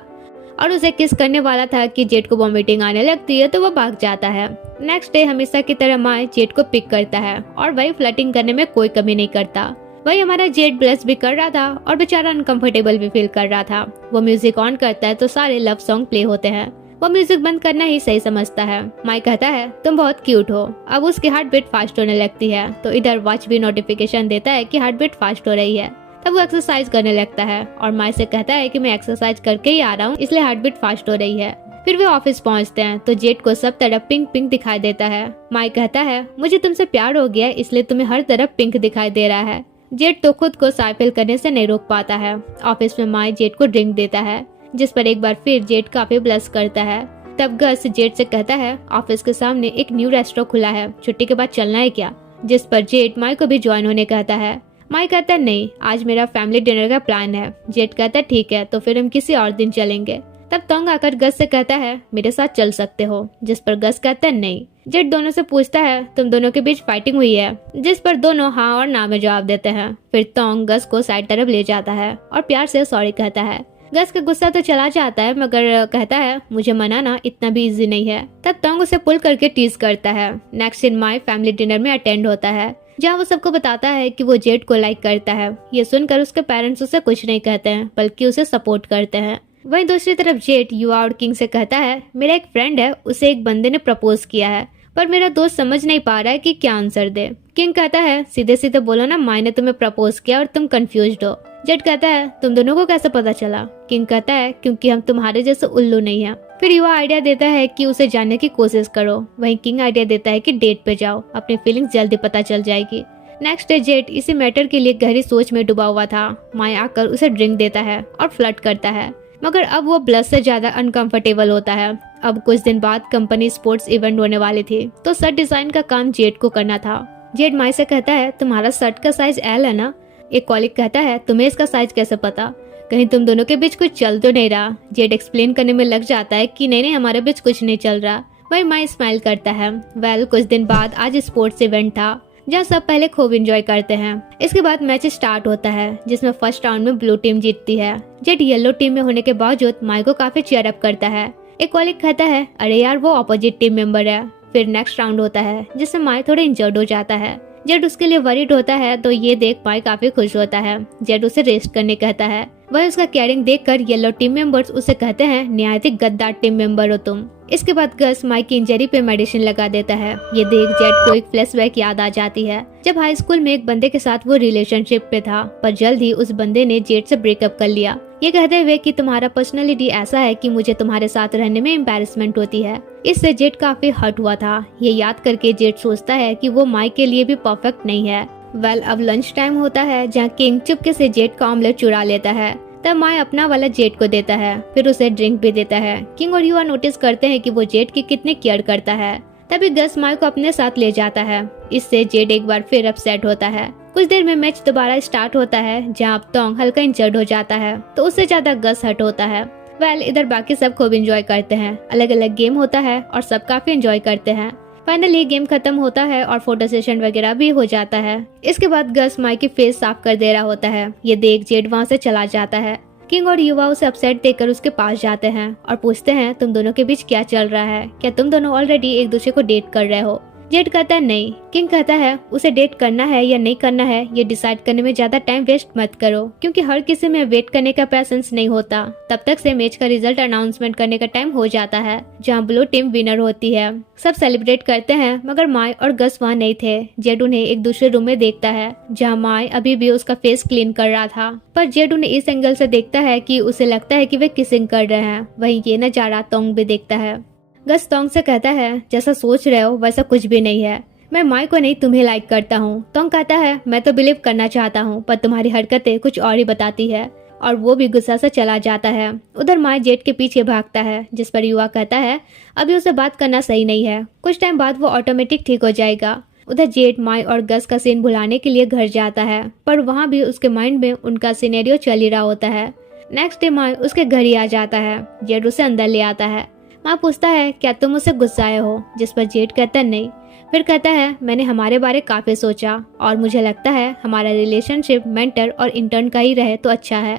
और उसे किस करने वाला था कि जेड को वॉमिटिंग आने लगती है तो वो भाग जाता है। नेक्स्ट डे हमेशा की तरह माई जेड को पिक करता है और वही फ्लर्टिंग करने में कोई कमी नहीं करता। वही हमारा जेड ब्लश भी कर रहा था और बेचारा अनकंफर्टेबल भी फील कर रहा था। वो म्यूजिक ऑन करता है तो सारे लव सॉन्ग प्ले होते हैं। वो म्यूजिक बंद करना ही सही समझता है। माई कहता है तुम बहुत क्यूट हो। अब उसकी हार्ट बीट फास्ट होने लगती है तो इधर वॉच भी नोटिफिकेशन देता है कि हार्ट बीट फास्ट हो रही है। तब वो एक्सरसाइज करने लगता है और माई से कहता है कि मैं एक्सरसाइज करके ही आ रहा हूँ इसलिए हार्ट बीट फास्ट हो रही है। फिर वे ऑफिस पहुंचते हैं तो जेड को सब तरफ पिंक पिंक दिखाई देता है। माई कहता है मुझे तुमसे प्यार हो गया इसलिए तुम्हें हर तरफ पिंक दिखाई दे रहा है। जेड तो खुद को साइकिल करने से नहीं रोक पाता है। ऑफिस में माई जेड को ड्रिंक देता है जिस पर एक बार फिर जेड काफी ब्लश करता है। तब गस जेड से कहता है ऑफिस के सामने एक न्यू रेस्टोरेंट खुला है, छुट्टी के बाद चलना है क्या? जिस पर जेड माई को भी ज्वाइन होने कहता है। माई कहता है नहीं, आज मेरा फैमिली डिनर का प्लान है। जेड कहता है ठीक है तो फिर हम किसी और दिन चलेंगे। तब तोंग आकर गस से कहता है मेरे साथ चल सकते हो, जिस पर गस कहता है नहीं। जेट दोनों से पूछता है तुम दोनों के बीच फाइटिंग हुई है, जिस पर दोनों हाँ और ना में जवाब देते हैं। फिर तोंग गस को साइड तरफ ले जाता है और प्यार से सॉरी कहता है। गस का गुस्सा तो चला जाता है मगर कहता है मुझे मनाना इतना भी इजी नहीं है। तब तोंग उसे पुल करके टीज करता है। Next in my family dinner में अटेंड होता है, जहाँ वो सबको बताता है कि वो जेट को लाइक करता है। ये सुनकर उसके पेरेंट्स उसे कुछ नहीं कहते हैं बल्कि उसे सपोर्ट करते हैं। वहीं दूसरी तरफ जेट युवा और किंग से कहता है मेरा एक फ्रेंड है, उसे एक बंदे ने प्रपोज किया है पर मेरा दोस्त समझ नहीं पा रहा है कि क्या आंसर दे। किंग कहता है सीधे सीधे बोलो ना माई ने तुम्हें प्रपोज किया और तुम कंफ्यूज्ड हो। जेट कहता है तुम दोनों को कैसे पता चला। किंग कहता है क्योंकि हम तुम्हारे जैसे उल्लू नहीं हैं। फिर युवा आइडिया देता है कि उसे जानने की कोशिश करो। वहीं किंग आइडिया देता है कि डेट पे जाओ, अपनी फीलिंग्स जल्दी पता चल जाएगी। नेक्स्ट डे जेट इसी मैटर के लिए गहरी सोच में डूबा हुआ था। माई आकर उसे ड्रिंक देता है और फ्लर्ट करता है, मगर अब वो ब्लश से ज्यादा अनकंफर्टेबल होता है। अब कुछ दिन बाद कंपनी स्पोर्ट्स इवेंट होने वाली थी तो शर्ट डिजाइन का काम जेट को करना था। जेट माई से कहता है तुम्हारा शर्ट का साइज एल है ना। एक कॉलिग कहता है तुम्हें इसका साइज कैसे पता, कहीं तुम दोनों के बीच कुछ चल तो नहीं रहा। जेट एक्सप्लेन करने में लग जाता है कि नहीं हमारे बीच कुछ नहीं चल रहा। वही माई स्माइल करता है। वेल कुछ दिन बाद आज स्पोर्ट्स इवेंट था जहाँ सब पहले खूब एंजॉय करते हैं। इसके बाद मैच स्टार्ट होता है जिसमें फर्स्ट राउंड में ब्लू टीम जीतती है। जेट येलो टीम में होने के बावजूद माई को काफी चीयर अप करता है। एक कॉलिग कहता है अरे यार वो अपोजिट टीम मेंबर है। फिर नेक्स्ट राउंड होता है जिसमें माई थोड़ा इंजर्ड हो जाता है। जेट उसके लिए वरीड होता है तो ये देख माई काफी खुश होता है। जेट उसे रेस्ट करने कहता है। वह उसका केयरिंग देखकर येलो टीम मेंबर्स उसे कहते हैं निहायत गद्दार टीम मेंबर हो तुम। इसके बाद गस माई की इंजरी पे मेडिसिन लगा देता है। ये देख जेट को एक फ्लैशबैक याद आ जाती है जब हाई स्कूल में एक बंदे के साथ वो रिलेशनशिप पे था पर जल्द ही उस बंदे ने जेट से ब्रेकअप कर लिया, ये कहते हुए कि तुम्हारा पर्सनैलिटी ऐसा है कि मुझे तुम्हारे साथ रहने में एम्बैरेसमेंट होती है। इससे जेट काफी हर्ट हुआ था। ये याद करके जेट सोचता है कि वो माई के लिए भी परफेक्ट नहीं है। वेल अब लंच टाइम होता है जहाँ किंग चुपके से जेट का ऑमलेट चुरा लेता है। तब माई अपना वाला जेट को देता है, फिर उसे ड्रिंक भी देता है। किंग और युवा नोटिस करते हैं कि वो जेट की कितनी केयर करता है। तभी गस माई को अपने साथ ले जाता है। इससे जेट एक बार फिर अपसेट होता है। कुछ देर में मैच दोबारा स्टार्ट होता है जहाँ अब तोंग हल्का इंजर्ड हो जाता है तो उससे ज्यादा गस हर्ट होता है। वेल इधर बाकी सब खूब एंजॉय करते हैं। अलग अलग गेम होता है और सब काफी एंजॉय करते हैं। फाइनली गेम खत्म होता है और फोटो सेशन वगैरह भी हो जाता है। इसके बाद गस माई की फेस साफ कर दे रहा होता है। ये देख जेट वहाँ से चला जाता है। किंग और युवा उसे अपसेट देखकर उसके पास जाते हैं और पूछते हैं तुम दोनों के बीच क्या चल रहा है, क्या तुम दोनों ऑलरेडी एक दूसरे को डेट कर रहे हो। जेट कहता है नहीं। किंग कहता है उसे डेट करना है या नहीं करना है ये डिसाइड करने में ज्यादा टाइम वेस्ट मत करो क्योंकि हर किसी में वेट करने का पेशेंस नहीं होता। तब तक से मैच का रिजल्ट अनाउंसमेंट करने का टाइम हो जाता है जहाँ ब्लू टीम विनर होती है। सब सेलिब्रेट करते हैं मगर माई और गस वहाँ नहीं थे। जेट उन्हें एक दूसरे रूम में देखता है जहाँ माई अभी भी उसका फेस क्लीन कर रहा था पर जेट उन्हें इस एंगल से देखता है कि उसे लगता है कि वे किसिंग कर रहे हैं। वहीं ये नजारा तोंग भी देखता है। गस तोंग से कहता है जैसा सोच रहे हो वैसा कुछ भी नहीं है, मैं माई को नहीं तुम्हें लाइक करता हूँ। तोंग कहता है मैं तो बिलीव करना चाहता हूँ पर तुम्हारी हरकतें कुछ और ही बताती है और वो भी गुस्सा से चला जाता है। उधर माई जेट के पीछे भागता है जिस पर युवा कहता है अभी उसे बात करना सही नहीं है, कुछ टाइम बाद वो ऑटोमेटिक ठीक हो जाएगा। उधर जेट माई और गस का सीन भुलाने के लिए घर जाता है पर वहाँ भी उसके माइंड में उनका सिनेरियो चल ही रहा होता है। नेक्स्ट डे माई उसके घर ही आ जाता है। जेट उसे अंदर ले आता है। माँ पूछता है क्या तुम मुझसे गुस्साए हो, जिस पर जेट कहता है नहीं। फिर कहता है मैंने हमारे बारे काफी सोचा और मुझे लगता है हमारा रिलेशनशिप मेंटर और इंटर्न का ही रहे तो अच्छा है।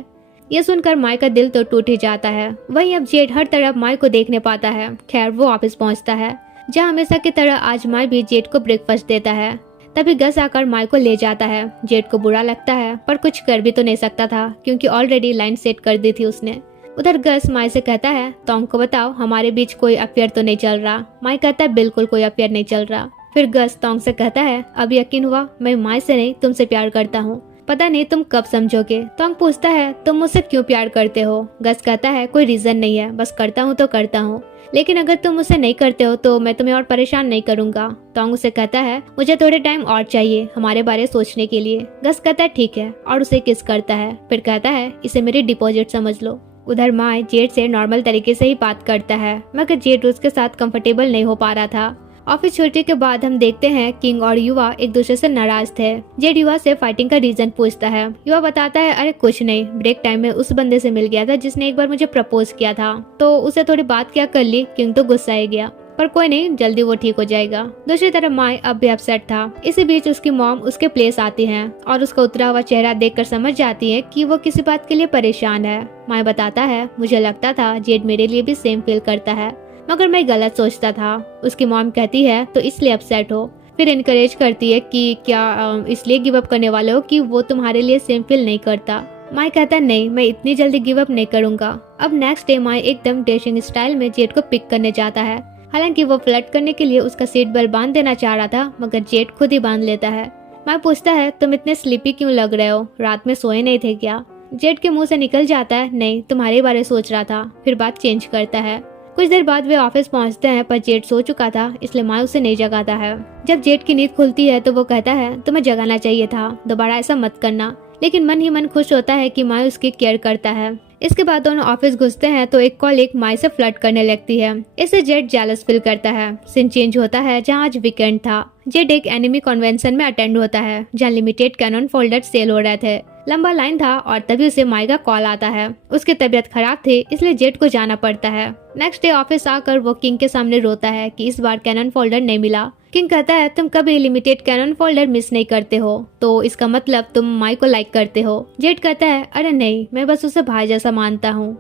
ये सुनकर माई का दिल तो टूट ही जाता है। वहीं अब जेट हर तरफ माई को देखने पाता है। खैर वो ऑफिस पहुंचता है जहाँ हमेशा की तरह आज माई भी जेट को ब्रेकफास्ट देता है। तभी गस आकर माई को ले जाता है। जेट को बुरा लगता है पर कुछ कर भी तो नहीं सकता था क्योंकि ऑलरेडी लाइन सेट कर दी थी उसने। उधर गस माई से कहता है तोंग को बताओ हमारे बीच कोई अफेयर तो नहीं चल रहा। माई कहता है बिल्कुल कोई अफेयर नहीं चल रहा। फिर गस तोंग से कहता है अब यकीन हुआ मैं माई से नहीं तुमसे प्यार करता हूँ, पता नहीं तुम कब समझोगे। तोंग पूछता है तुम मुझसे क्यों प्यार करते हो। गस कहता है कोई रीजन नहीं है, बस करता हूँ तो करता हूँ, लेकिन अगर तुम मुझसे नहीं करते हो तो मैं तुम्हें और परेशान नहीं करूंगा। तोंग उसे कहता है मुझे थोड़े टाइम और चाहिए हमारे बारे सोचने के लिए। गस कहता है ठीक है और उसे किस करता है। फिर कहता है इसे मेरी डिपॉजिट समझ लो। उधर माई जेट से नॉर्मल तरीके से ही बात करता है मगर जेट उसके साथ कंफर्टेबल नहीं हो पा रहा था। ऑफिस छुट्टी के बाद हम देखते हैं किंग और युवा एक दूसरे से नाराज थे। जेड युवा से फाइटिंग का रीजन पूछता है। युवा बताता है, अरे कुछ नहीं, ब्रेक टाइम में उस बंदे से मिल गया था जिसने एक बार मुझे प्रपोज किया था, तो उसे थोड़ी बात क्या कर ली। किंग तो गुस्सा ही गया, पर कोई नहीं, जल्दी वो ठीक हो जाएगा। दूसरी तरफ माई अब भी अपसेट था। इसी बीच उसकी मॉम उसके प्लेस आती है और उसका उतरा हुआ चेहरा देखकर समझ जाती है कि वो किसी बात के लिए परेशान है। माई बताता है, मुझे लगता था जेड मेरे लिए भी सेम फील करता है, मगर मैं गलत सोचता था। उसकी मॉम कहती है, तो इसलिए अपसेट हो। फिर इनकरेज करती है कि क्या इसलिए गिव अप करने वाले हो कि वो तुम्हारे लिए सेम फील नहीं करता। माई कहता है, नहीं, मैं इतनी जल्दी गिव अप नहीं करूंगा। अब नेक्स्ट डे माई एकदम डैशिंग स्टाइल में जेड को पिक करने जाता है। हालांकि वो फ्लर्ट करने के लिए उसका सीट बेल्ट बांध देना चाह रहा था, मगर जेड खुद ही बांध लेता है। माई पूछता है, तुम इतने स्लीपी क्यों लग रहे हो, रात में सोए नहीं थे क्या? जेड के मुंह से निकल जाता है, नहीं, तुम्हारे बारे सोच रहा था। फिर बात चेंज करता है। कुछ देर बाद वे ऑफिस पहुंचते हैं, पर जेड सो चुका था, इसलिए माई उसे नहीं जगाता है। जब जेड की नींद खुलती है तो वो कहता है, तुम्हें जगाना चाहिए था, दोबारा ऐसा मत करना। लेकिन मन ही मन खुश होता है कि माई उसकी केयर करता है। इसके बाद दोनों ऑफिस घुसते हैं तो एक कॉलीग माई से फ्लर्ट करने लगती है। इससे जेड जेलस फील करता है। सीन चेंज होता है जहाँ आज वीकेंड था। जेड एक एनिमी कन्वेंशन में अटेंड होता है जहाँ लिमिटेड कैनन फोल्डर सेल हो रहे थे। लंबा लाइन था और तभी उसे माई का कॉल आता है। उसकी तबीयत खराब थी, इसलिए जेड को जाना पड़ता है। नेक्स्ट डे ऑफिस आकर वो किंग के सामने रोता है कि इस बार कैनन फोल्डर नहीं मिला। किंग कहता है, तुम कभी लिमिटेड कैनन फोल्डर मिस नहीं करते हो, तो इसका मतलब तुम माई को लाइक करते हो। जेड कहता है, अरे नहीं, मैं बस उसे भाई जैसा मानता हूँ।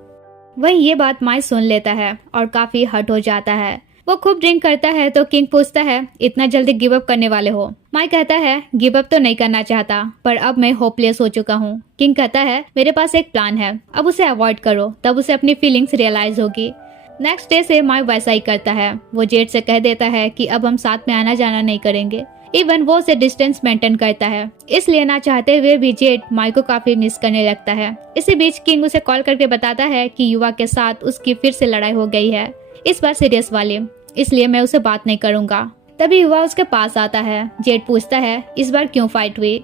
वही ये बात माई सुन लेता है और काफी हर्ट हो जाता है। वो खूब ड्रिंक करता है तो किंग पूछता है, इतना जल्दी गिव अप करने वाले हो? माई कहता है, गिव अप तो नहीं करना चाहता, पर अब मैं होपलेस हो चुका हूँ। किंग कहता है, मेरे पास एक प्लान है, अब उसे अवॉइड करो, तब उसे अपनी फीलिंग्स रियलाइज होगी। नेक्स्ट डे से माई वैसा ही करता है। वो जेड से कह देता है कि अब हम साथ में आना जाना नहीं करेंगे। इवन वो उसे डिस्टेंस मेंटेन करता है। इसलिए ना चाहते हुए भी जेड माई को काफी मिस करने लगता है। इसी बीच किंग उसे कॉल करके बताता है कि युवा के साथ उसकी फिर से लड़ाई हो गई है, इस बार सीरियस वाली, इसलिए मैं उसे बात नहीं करूंगा। तभी युवा उसके पास आता है। जेड पूछता है, इस बार क्यों फाइट हुई?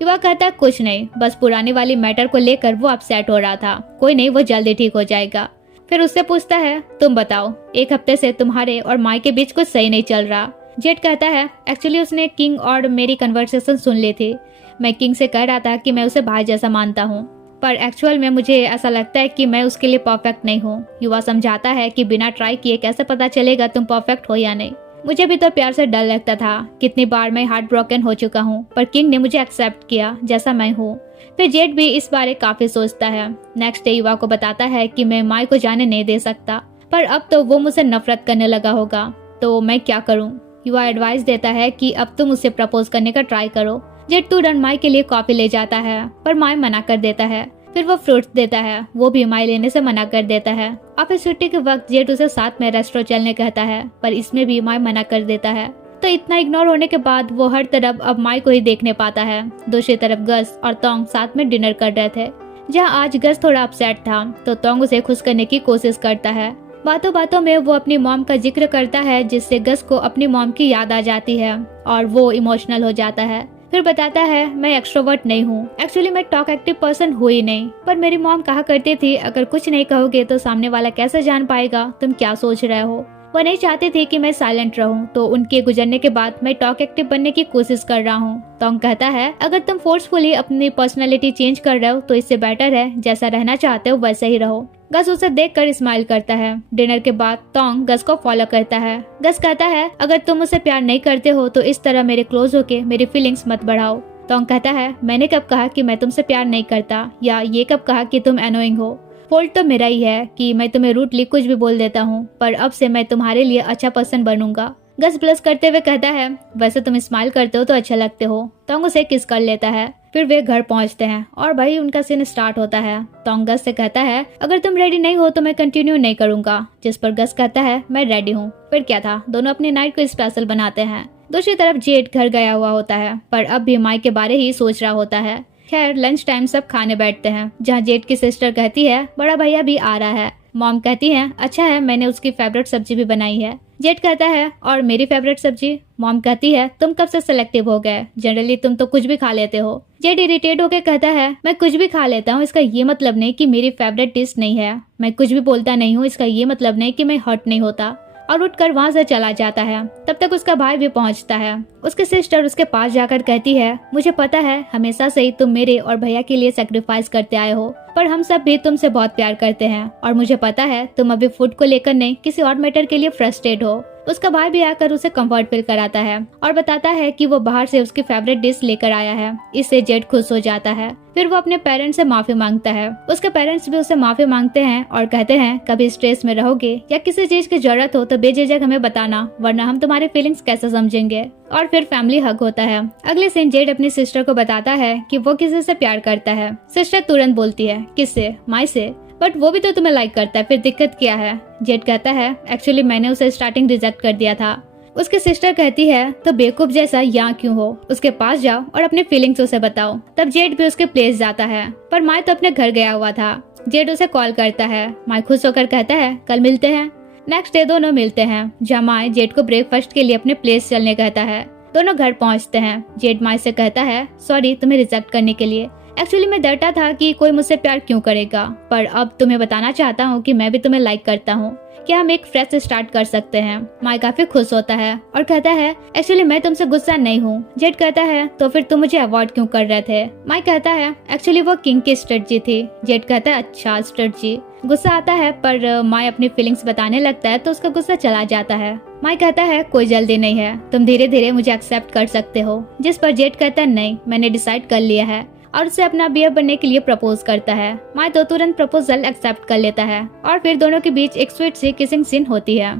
युवा कहता है, कुछ नहीं, बस पुरानी वाली मैटर को लेकर वो अपसेट हो रहा था। कोई नहीं, वो जल्दी ठीक हो जाएगा। फिर उससे पूछता है, तुम बताओ, एक हफ्ते से तुम्हारे और माई के बीच कुछ सही नहीं चल रहा। जेड कहता है, एक्चुअली उसने किंग और मेरी कन्वर्सेशन सुन ली थी। मैं किंग से कह रहा था कि मैं उसे भाई जैसा मानता हूँ, पर एक्चुअल में मुझे ऐसा लगता है कि मैं उसके लिए परफेक्ट नहीं हूँ। युवा समझाता है कि बिना ट्राई किए कैसे पता चलेगा तुम परफेक्ट हो या नहीं। मुझे भी तो प्यार से डर लगता था, कितनी बार मैं हार्ट ब्रोकन हो चुका हूँ, पर किंग ने मुझे एक्सेप्ट किया जैसा मैं हूँ। फिर जेड भी इस बारे काफी सोचता है। नेक्स्ट डे युवा को बताता है कि मैं माई को जाने नहीं दे सकता, पर अब तो वो मुझसे नफरत करने लगा होगा, तो मैं क्या करूँ? युवा एडवाइस देता है कि अब तुम उसे प्रपोज करने का ट्राई करो। जेड तुरंत माई के लिए कॉफी ले जाता है, पर माई मना कर देता है। फिर वो फ्रूट्स देता है, वो भी माई लेने से मना कर देता है। ऑफिस छुट्टी के वक्त जेड उसे साथ में रेस्टोरेंट चलने कहता है, पर इसमें भी माई मना कर देता है। तो इतना इग्नोर होने के बाद वो हर तरफ अब माई को ही देखने पाता है। दूसरी तरफ गस और तोंग साथ में डिनर कर रहे थे। जहाँ आज गस थोड़ा अपसेट था, तो तोंग उसे खुश करने की कोशिश करता है। बातों बातों में वो अपनी मॉम का जिक्र करता है, जिससे गस को अपनी मॉम की याद आ जाती है और वो इमोशनल हो जाता है। फिर बताता है, मैं एक्सट्रोवर्ट नहीं हूँ, एक्चुअली मैं टॉक एक्टिव पर्सन हुई नहीं, पर मेरी मॉम कहा करती थी, अगर कुछ नहीं कहोगे तो सामने वाला कैसे जान पाएगा तुम क्या सोच रहे हो। वो नहीं चाहती थी कि मैं साइलेंट रहूं, तो उनके गुजरने के बाद मैं टॉक एक्टिव बनने की कोशिश कर रहा हूँ। तोंग कहता है, अगर तुम फोर्सफुली अपनी पर्सनालिटी चेंज कर रहे हो तो इससे बेटर है जैसा रहना चाहते हो वैसे ही रहो। गस उसे देखकर स्माइल करता है। डिनर के बाद तोंग गस को फॉलो करता है। गस कहता है, अगर तुम उसे प्यार नहीं करते हो तो इस तरह मेरे क्लोज होके मेरी फीलिंग्स मत बढ़ाओ। तोंग कहता है, मैंने कब कहा कि मैं तुमसे प्यार नहीं करता, या ये कब कहा कि तुम एनोइंग हो? फॉल्ट तो मेरा ही है कि मैं तुम्हें रूटली कुछ भी बोल देता हूँ, पर अब से मैं तुम्हारे लिए अच्छा पर्सन बनूंगा। गस प्लस करते हुए कहता है, वैसे तुम स्माइल करते हो तो अच्छा लगते हो। तोंग उसे किस कर लेता है। फिर वे घर पहुंचते हैं और भाई उनका सीन स्टार्ट होता है। तोंग गस से कहता है, अगर तुम रेडी नहीं हो तो मैं कंटिन्यू नहीं करूंगा, जिस पर गस कहता है, मैं रेडी हूँ। फिर क्या था, दोनों अपनी नाइट को स्पेशल बनाते हैं। दूसरी तरफ जेड घर गया हुआ होता है, पर अब भी माई के बारे ही सोच रहा होता है। खैर लंच टाइम सब खाने बैठते हैं, जहाँ जेड की सिस्टर कहती है, बड़ा भैया भी आ रहा है। मॉम कहती है, अच्छा है, मैंने उसकी फेवरेट सब्जी भी बनाई है। जेड कहता है, और मेरी फेवरेट सब्जी? मॉम कहती है, तुम कब से सिलेक्टिव हो गए, जनरली तुम तो कुछ भी खा लेते हो। जेड इरिटेट होकर कहता है, मैं कुछ भी खा लेता हूँ, इसका ये मतलब नहीं कि मेरी फेवरेट डिश नहीं है। मैं कुछ भी बोलता नहीं हूँ, इसका ये मतलब नहीं कि मैं हर्ट नहीं होता। और उठकर वहाँ से चला जाता है। तब तक उसका भाई भी पहुँचता है। उसकी सिस्टर उसके पास जाकर कहती है, मुझे पता है हमेशा से ही तुम मेरे और भैया के लिए सेक्रीफाइस करते आए हो, पर हम सब भी तुमसे बहुत प्यार करते हैं और मुझे पता है तुम अभी फूड को लेकर नहीं किसी और मैटर के लिए फ्रस्ट्रेट हो। उसका भाई भी आकर उसे कंफर्ट फील कराता है और बताता है कि वो बाहर से उसकी फेवरेट डिश लेकर आया है। इससे जेड खुश हो जाता है। फिर वो अपने पेरेंट्स से माफी मांगता है। उसके पेरेंट्स भी उसे माफी मांगते हैं और कहते हैं, कभी स्ट्रेस में रहोगे या किसी चीज की जरूरत हो तो बेझिझक हमें बताना, वरना हम तुम्हारी फीलिंग्स कैसे समझेंगे। और फिर फैमिली हग होता है। अगले सीन जेड अपनी सिस्टर को बताता है कि वो किसी से प्यार करता है। सिस्टर तुरंत बोलती है, किससे? माई से। बट वो भी तो तुम्हें लाइक करता है, फिर दिक्कत क्या है? जेड कहता है, एक्चुअली मैंने उसे स्टार्टिंग रिजेक्ट कर दिया था। उसकी सिस्टर कहती है, तो बेवकूफ जैसा यहाँ क्यों हो? उसके पास जाओ और अपने फीलिंग्स उसे बताओ। तब जेड भी उसके प्लेस जाता है, पर माई तो अपने घर गया हुआ था। जेड उसे कॉल करता है। माई खुश होकर कहता है, कल मिलते हैं। नेक्स्ट डे दोनों मिलते हैं, जहाँ माई जेड को ब्रेकफास्ट के लिए अपने प्लेस चलने कहता है। दोनों घर पहुँचते हैं। जेड माई से कहता है, सॉरी तुम्हें रिजेक्ट करने के लिए। एक्चुअली मैं डरता था कि कोई मुझसे प्यार क्यों करेगा, पर अब तुम्हें बताना चाहता हूँ कि मैं भी तुम्हें लाइक करता हूँ। क्या हम एक फ्रेश स्टार्ट कर सकते हैं? माई काफी खुश होता है और कहता है, एक्चुअली मैं तुमसे गुस्सा नहीं हूँ। जेड कहता है, तो फिर तुम मुझे अवॉइड क्यों कर रहे थे? माई कहता है, एक्चुअली वो किंग की स्ट्रेटजी थी। जेड कहता है, अच्छा स्ट्रेटजी। गुस्सा आता है, पर माई अपनी फीलिंग्स बताने लगता है तो उसका गुस्सा चला जाता है। माई कहता है, कोई जल्दी नहीं है, तुम धीरे धीरे मुझे एक्सेप्ट कर सकते हो। जिस पर जेड कहता है, नहीं मैंने डिसाइड कर लिया है, और उसे अपना बीएफ बनने के लिए प्रपोज करता है। माई तो तुरंत प्रपोजल एक्सेप्ट कर लेता है और फिर दोनों के बीच एक स्वीट सी किसिंग सीन होती है।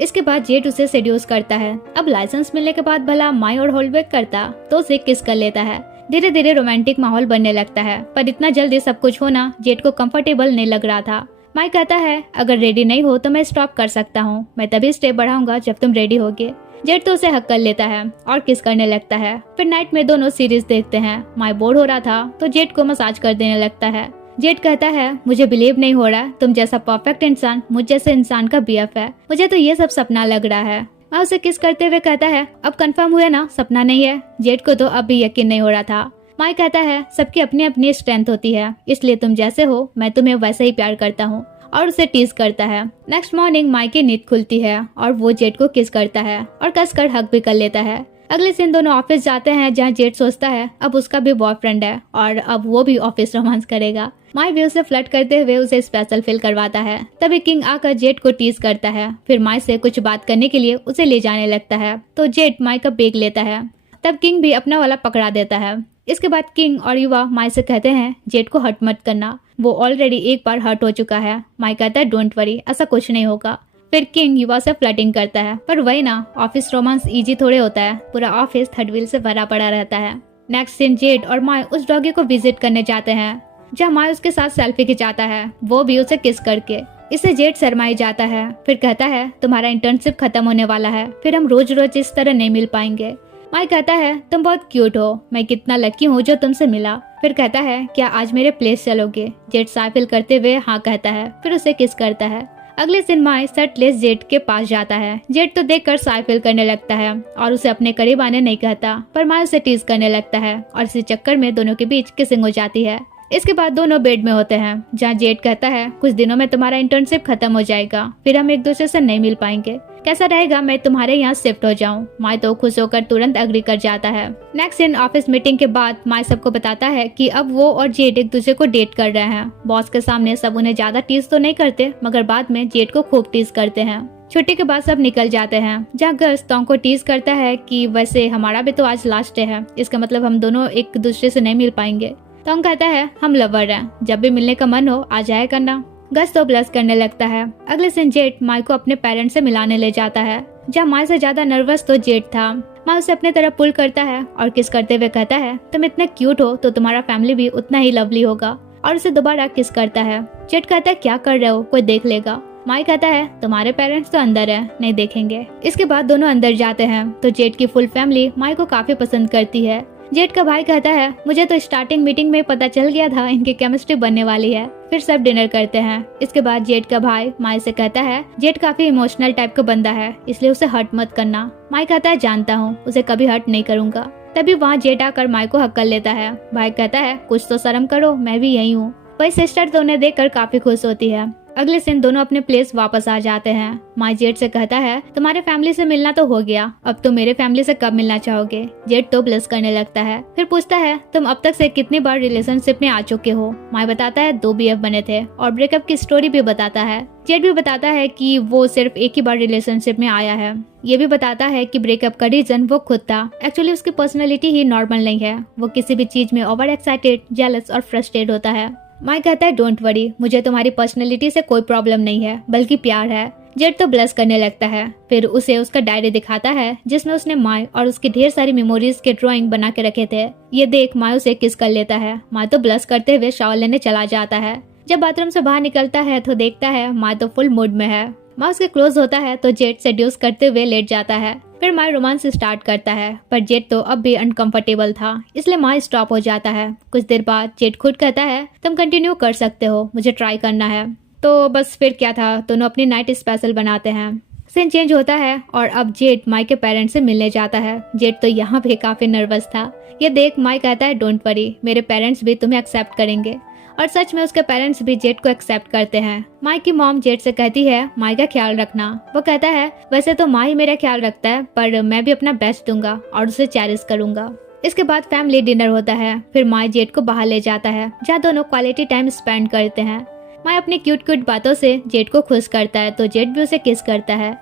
इसके बाद जेड उसे सेड्यूस करता है। अब लाइसेंस मिलने के बाद भला माई और होल्डबैक करता तो उसे किस कर लेता है। धीरे धीरे रोमांटिक माहौल बनने लगता है, पर इतना जल्दी सब कुछ होना जेड को कंफर्टेबल नहीं लग रहा था। माई कहता है, अगर रेडी नहीं हो तो मैं स्टॉप कर सकता हूँ, मैं तभी स्टेप बढ़ाऊंगा जब तुम रेडी होगे। जेड तो उसे हक कर लेता है और किस करने लगता है। फिर नाइट में दोनों सीरीज देखते हैं। माई बोर हो रहा था तो जेड को मसाज कर देने लगता है। जेड कहता है, मुझे बिलीव नहीं हो रहा तुम जैसा परफेक्ट इंसान मुझ जैसे इंसान का बीएफ है, मुझे तो ये सब सपना लग रहा है। मैं उसे किस करते हुए कहता है, अब कंफर्म हुआ ना सपना नहीं है? जेड को तो अब भी यकीन नहीं हो रहा था। माई कहता है, सबकी अपनी अपनी स्ट्रेंथ होती है, इसलिए तुम जैसे हो मैं तुम्हें वैसे ही प्यार करता हूँ, और उसे टीज करता है। नेक्स्ट मॉर्निंग माई की नींद खुलती है और वो जेड को किस करता है और कसकर हक भी कर लेता है। अगले दिन दोनों ऑफिस जाते हैं, जहाँ जेड सोचता है अब उसका भी बॉयफ्रेंड है और अब वो भी ऑफिस रोमांस करेगा। माई भी उसे फ्लर्ट करते हुए उसे स्पेशल फील करवाता है। तभी किंग आकर जेड को टीज करता है। फिर माई से कुछ बात करने के लिए उसे ले जाने लगता है तो जेड माई का बैग लेता है। तब किंग भी अपना वाला पकड़ा देता है। इसके बाद किंग और युवा माई से कहते हैं, जेड को हर्ट मत करना, वो ऑलरेडी एक बार हर्ट हो चुका है। माई कहता है, डोंट वरी, ऐसा कुछ नहीं होगा। फिर किंग युवा से फ्लर्टिंग करता है, पर वही ना, ऑफिस रोमांस इजी थोड़े होता है, पूरा ऑफिस थर्ड व्हील से भरा पड़ा रहता है। नेक्स्ट सीन जेड और माई उस डॉगी को विजिट करने जाते हैं, जहाँ माई उसके साथ सेल्फी खिंचाता है, वो भी उसे किस करके। इससे जेड शर्माई जाता है। फिर कहता है, तुम्हारा इंटर्नशिप खत्म होने वाला है, फिर हम रोज रोज इस तरह नहीं मिल पाएंगे। माई कहता है, तुम बहुत क्यूट हो, मैं कितना लकी हूँ जो तुमसे मिला। फिर कहता है, क्या आज मेरे प्लेस चलोगे? जेड साइकिल करते हुए हाँ कहता है, फिर उसे किस करता है। अगले दिन माई शर्टलेस जेड के पास जाता है। जेड तो देखकर साइकिल करने लगता है और उसे अपने करीब आने नहीं कहता, पर माई उसे टीज करने लगता है और इसी चक्कर में दोनों के बीच किसिंग हो जाती है। इसके बाद दोनों बेड में होते हैं, जहाँ जेड कहता है, कुछ दिनों में तुम्हारा इंटर्नशिप खत्म हो जाएगा, फिर हम एक दूसरे से नहीं मिल पाएंगे, कैसा रहेगा मैं तुम्हारे यहाँ शिफ्ट हो जाऊँ? माई तो खुश होकर तुरंत अग्री कर जाता है। नेक्स्ट दिन ऑफिस मीटिंग के बाद माई सबको बताता है कि अब वो और जेड एक दूसरे को डेट कर रहे हैं। बॉस के सामने सब उन्हें ज्यादा टीज तो नहीं करते, मगर बाद में जेड को खूब टीज करते हैं। छुट्टी के बाद सब निकल जाते हैं, जहाँ गर्ल्स टॉम को टीज करता है कि वैसे हमारा भी तो आज लास्ट डे है, इसका मतलब हम दोनों एक दूसरे से नहीं मिल पाएंगे। टॉम कहता है, हम लवर हैं, जब भी मिलने का मन हो आ जाया करना। गस तो ब्लश करने लगता है। अगले दिन जेड माई को अपने पेरेंट्स से मिलाने ले जाता है, जहाँ माई से ज्यादा नर्वस तो जेड था। माई उसे अपने तरफ पुल करता है और किस करते हुए कहता है, तुम इतने क्यूट हो तो तुम्हारा फैमिली भी उतना ही लवली होगा, और उसे दोबारा किस करता है। जेड कहता है, क्या कर रहे हो, कोई देख लेगा। माई कहता है, तुम्हारे पेरेंट्स तो अंदर है, नहीं देखेंगे। इसके बाद दोनों अंदर जाते हैं तो जेड की फुल फैमिली माई को काफी पसंद करती है। जेड का भाई कहता है, मुझे तो स्टार्टिंग मीटिंग में पता चल गया था इनकी केमिस्ट्री बनने वाली है। फिर सब डिनर करते हैं। इसके बाद जेड का भाई माई से कहता है, जेड काफी इमोशनल टाइप का बंदा है, इसलिए उसे हर्ट मत करना। माई कहता है, जानता हूँ, उसे कभी हर्ट नहीं करूंगा। तभी वहाँ जेड आकर माई को हक कर लेता है। भाई कहता है, कुछ तो शर्म करो, मैं भी यही हूँ। वही सिस्टर तो उन्हें देखकर काफी खुश होती है। अगले दिन दोनों अपने प्लेस वापस आ जाते हैं। माई जेड से कहता है तुम्हारे फैमिली से मिलना तो हो गया, अब तुम मेरे फैमिली से कब मिलना चाहोगे। जेड तो ब्लश करने लगता है, फिर पूछता है तुम अब तक से कितनी बार रिलेशनशिप में आ चुके हो। माई बताता है 2 BF बने थे और ब्रेकअप की स्टोरी भी बताता है। जेड भी बताता है कि वो सिर्फ एक ही बार रिलेशनशिप में आया है। ये भी बताता है कि ब्रेकअप का रीजन वो खुद था। एक्चुअली उसकी पर्सनैलिटी ही नॉर्मल नहीं है, वो किसी भी चीज में ओवर एक्साइटेड, जेलस और फ्रस्ट्रेट होता है। माई कहता है डोंट वरी, मुझे तुम्हारी पर्सनैलिटी से कोई प्रॉब्लम नहीं है, बल्कि प्यार है। जेड तो ब्लश करने लगता है, फिर उसे उसका डायरी दिखाता है जिसमें उसने माई और उसकी ढेर सारी मेमोरीज के ड्राइंग बना के रखे थे। ये देख माई उसे किस कर लेता है। माई तो ब्लश करते हुए शावर लेने चला जाता है। जब बाथरूम से बाहर निकलता है तो देखता है माई तो फुल मूड में है। माई उसके क्लोज होता है तो जेड सेड्यूस करते हुए लेट जाता है। फिर माई रोमांस स्टार्ट करता है, पर जेड तो अब भी अनकंफर्टेबल था, इसलिए माई स्टॉप हो जाता है। कुछ देर बाद जेड खुद कहता है तुम कंटिन्यू कर सकते हो, मुझे ट्राई करना है। तो बस फिर क्या था, दोनों अपनी नाइट स्पेशल बनाते हैं। सीन चेंज होता है और अब जेड माई के पेरेंट्स से मिलने जाता है। जेड तो यहाँ भी काफी नर्वस था। ये देख माई कहता है डोंट वरी, मेरे पेरेंट्स भी तुम्हें एक्सेप्ट करेंगे। और सच में उसके पेरेंट्स भी जेड को एक्सेप्ट करते हैं। माई की मॉम जेड से कहती है माई का ख्याल रखना। वो कहता है वैसे तो माई मेरा ख्याल रखता है, पर मैं भी अपना बेस्ट दूंगा और उसे चेरिश करूंगा। इसके बाद फैमिली डिनर होता है। फिर माई जेड को बाहर ले जाता है, जहाँ दोनों क्वालिटी टाइम स्पेंड करते हैं। माई अपनी क्यूट बातों से जेड को खुश करता है, तो जेड भी उसे किस करता है।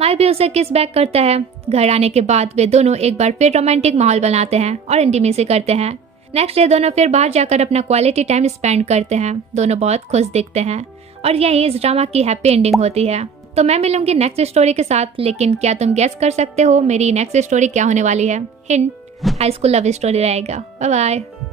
माई भी उसे किस बैक करता है। घर आने के बाद वे दोनों एक बार फिर रोमांटिक माहौल बनाते हैं और इंटीमेसी करते हैं। नेक्स्ट डे दोनों फिर बाहर जाकर अपना क्वालिटी टाइम स्पेंड करते हैं। दोनों बहुत खुश दिखते हैं और यही इस ड्रामा की हैप्पी एंडिंग होती है। तो मैं मिलूंगी नेक्स्ट स्टोरी के साथ, लेकिन क्या तुम गेस कर सकते हो मेरी नेक्स्ट स्टोरी क्या होने वाली है? Hint, high school love story रहेगा। Bye bye.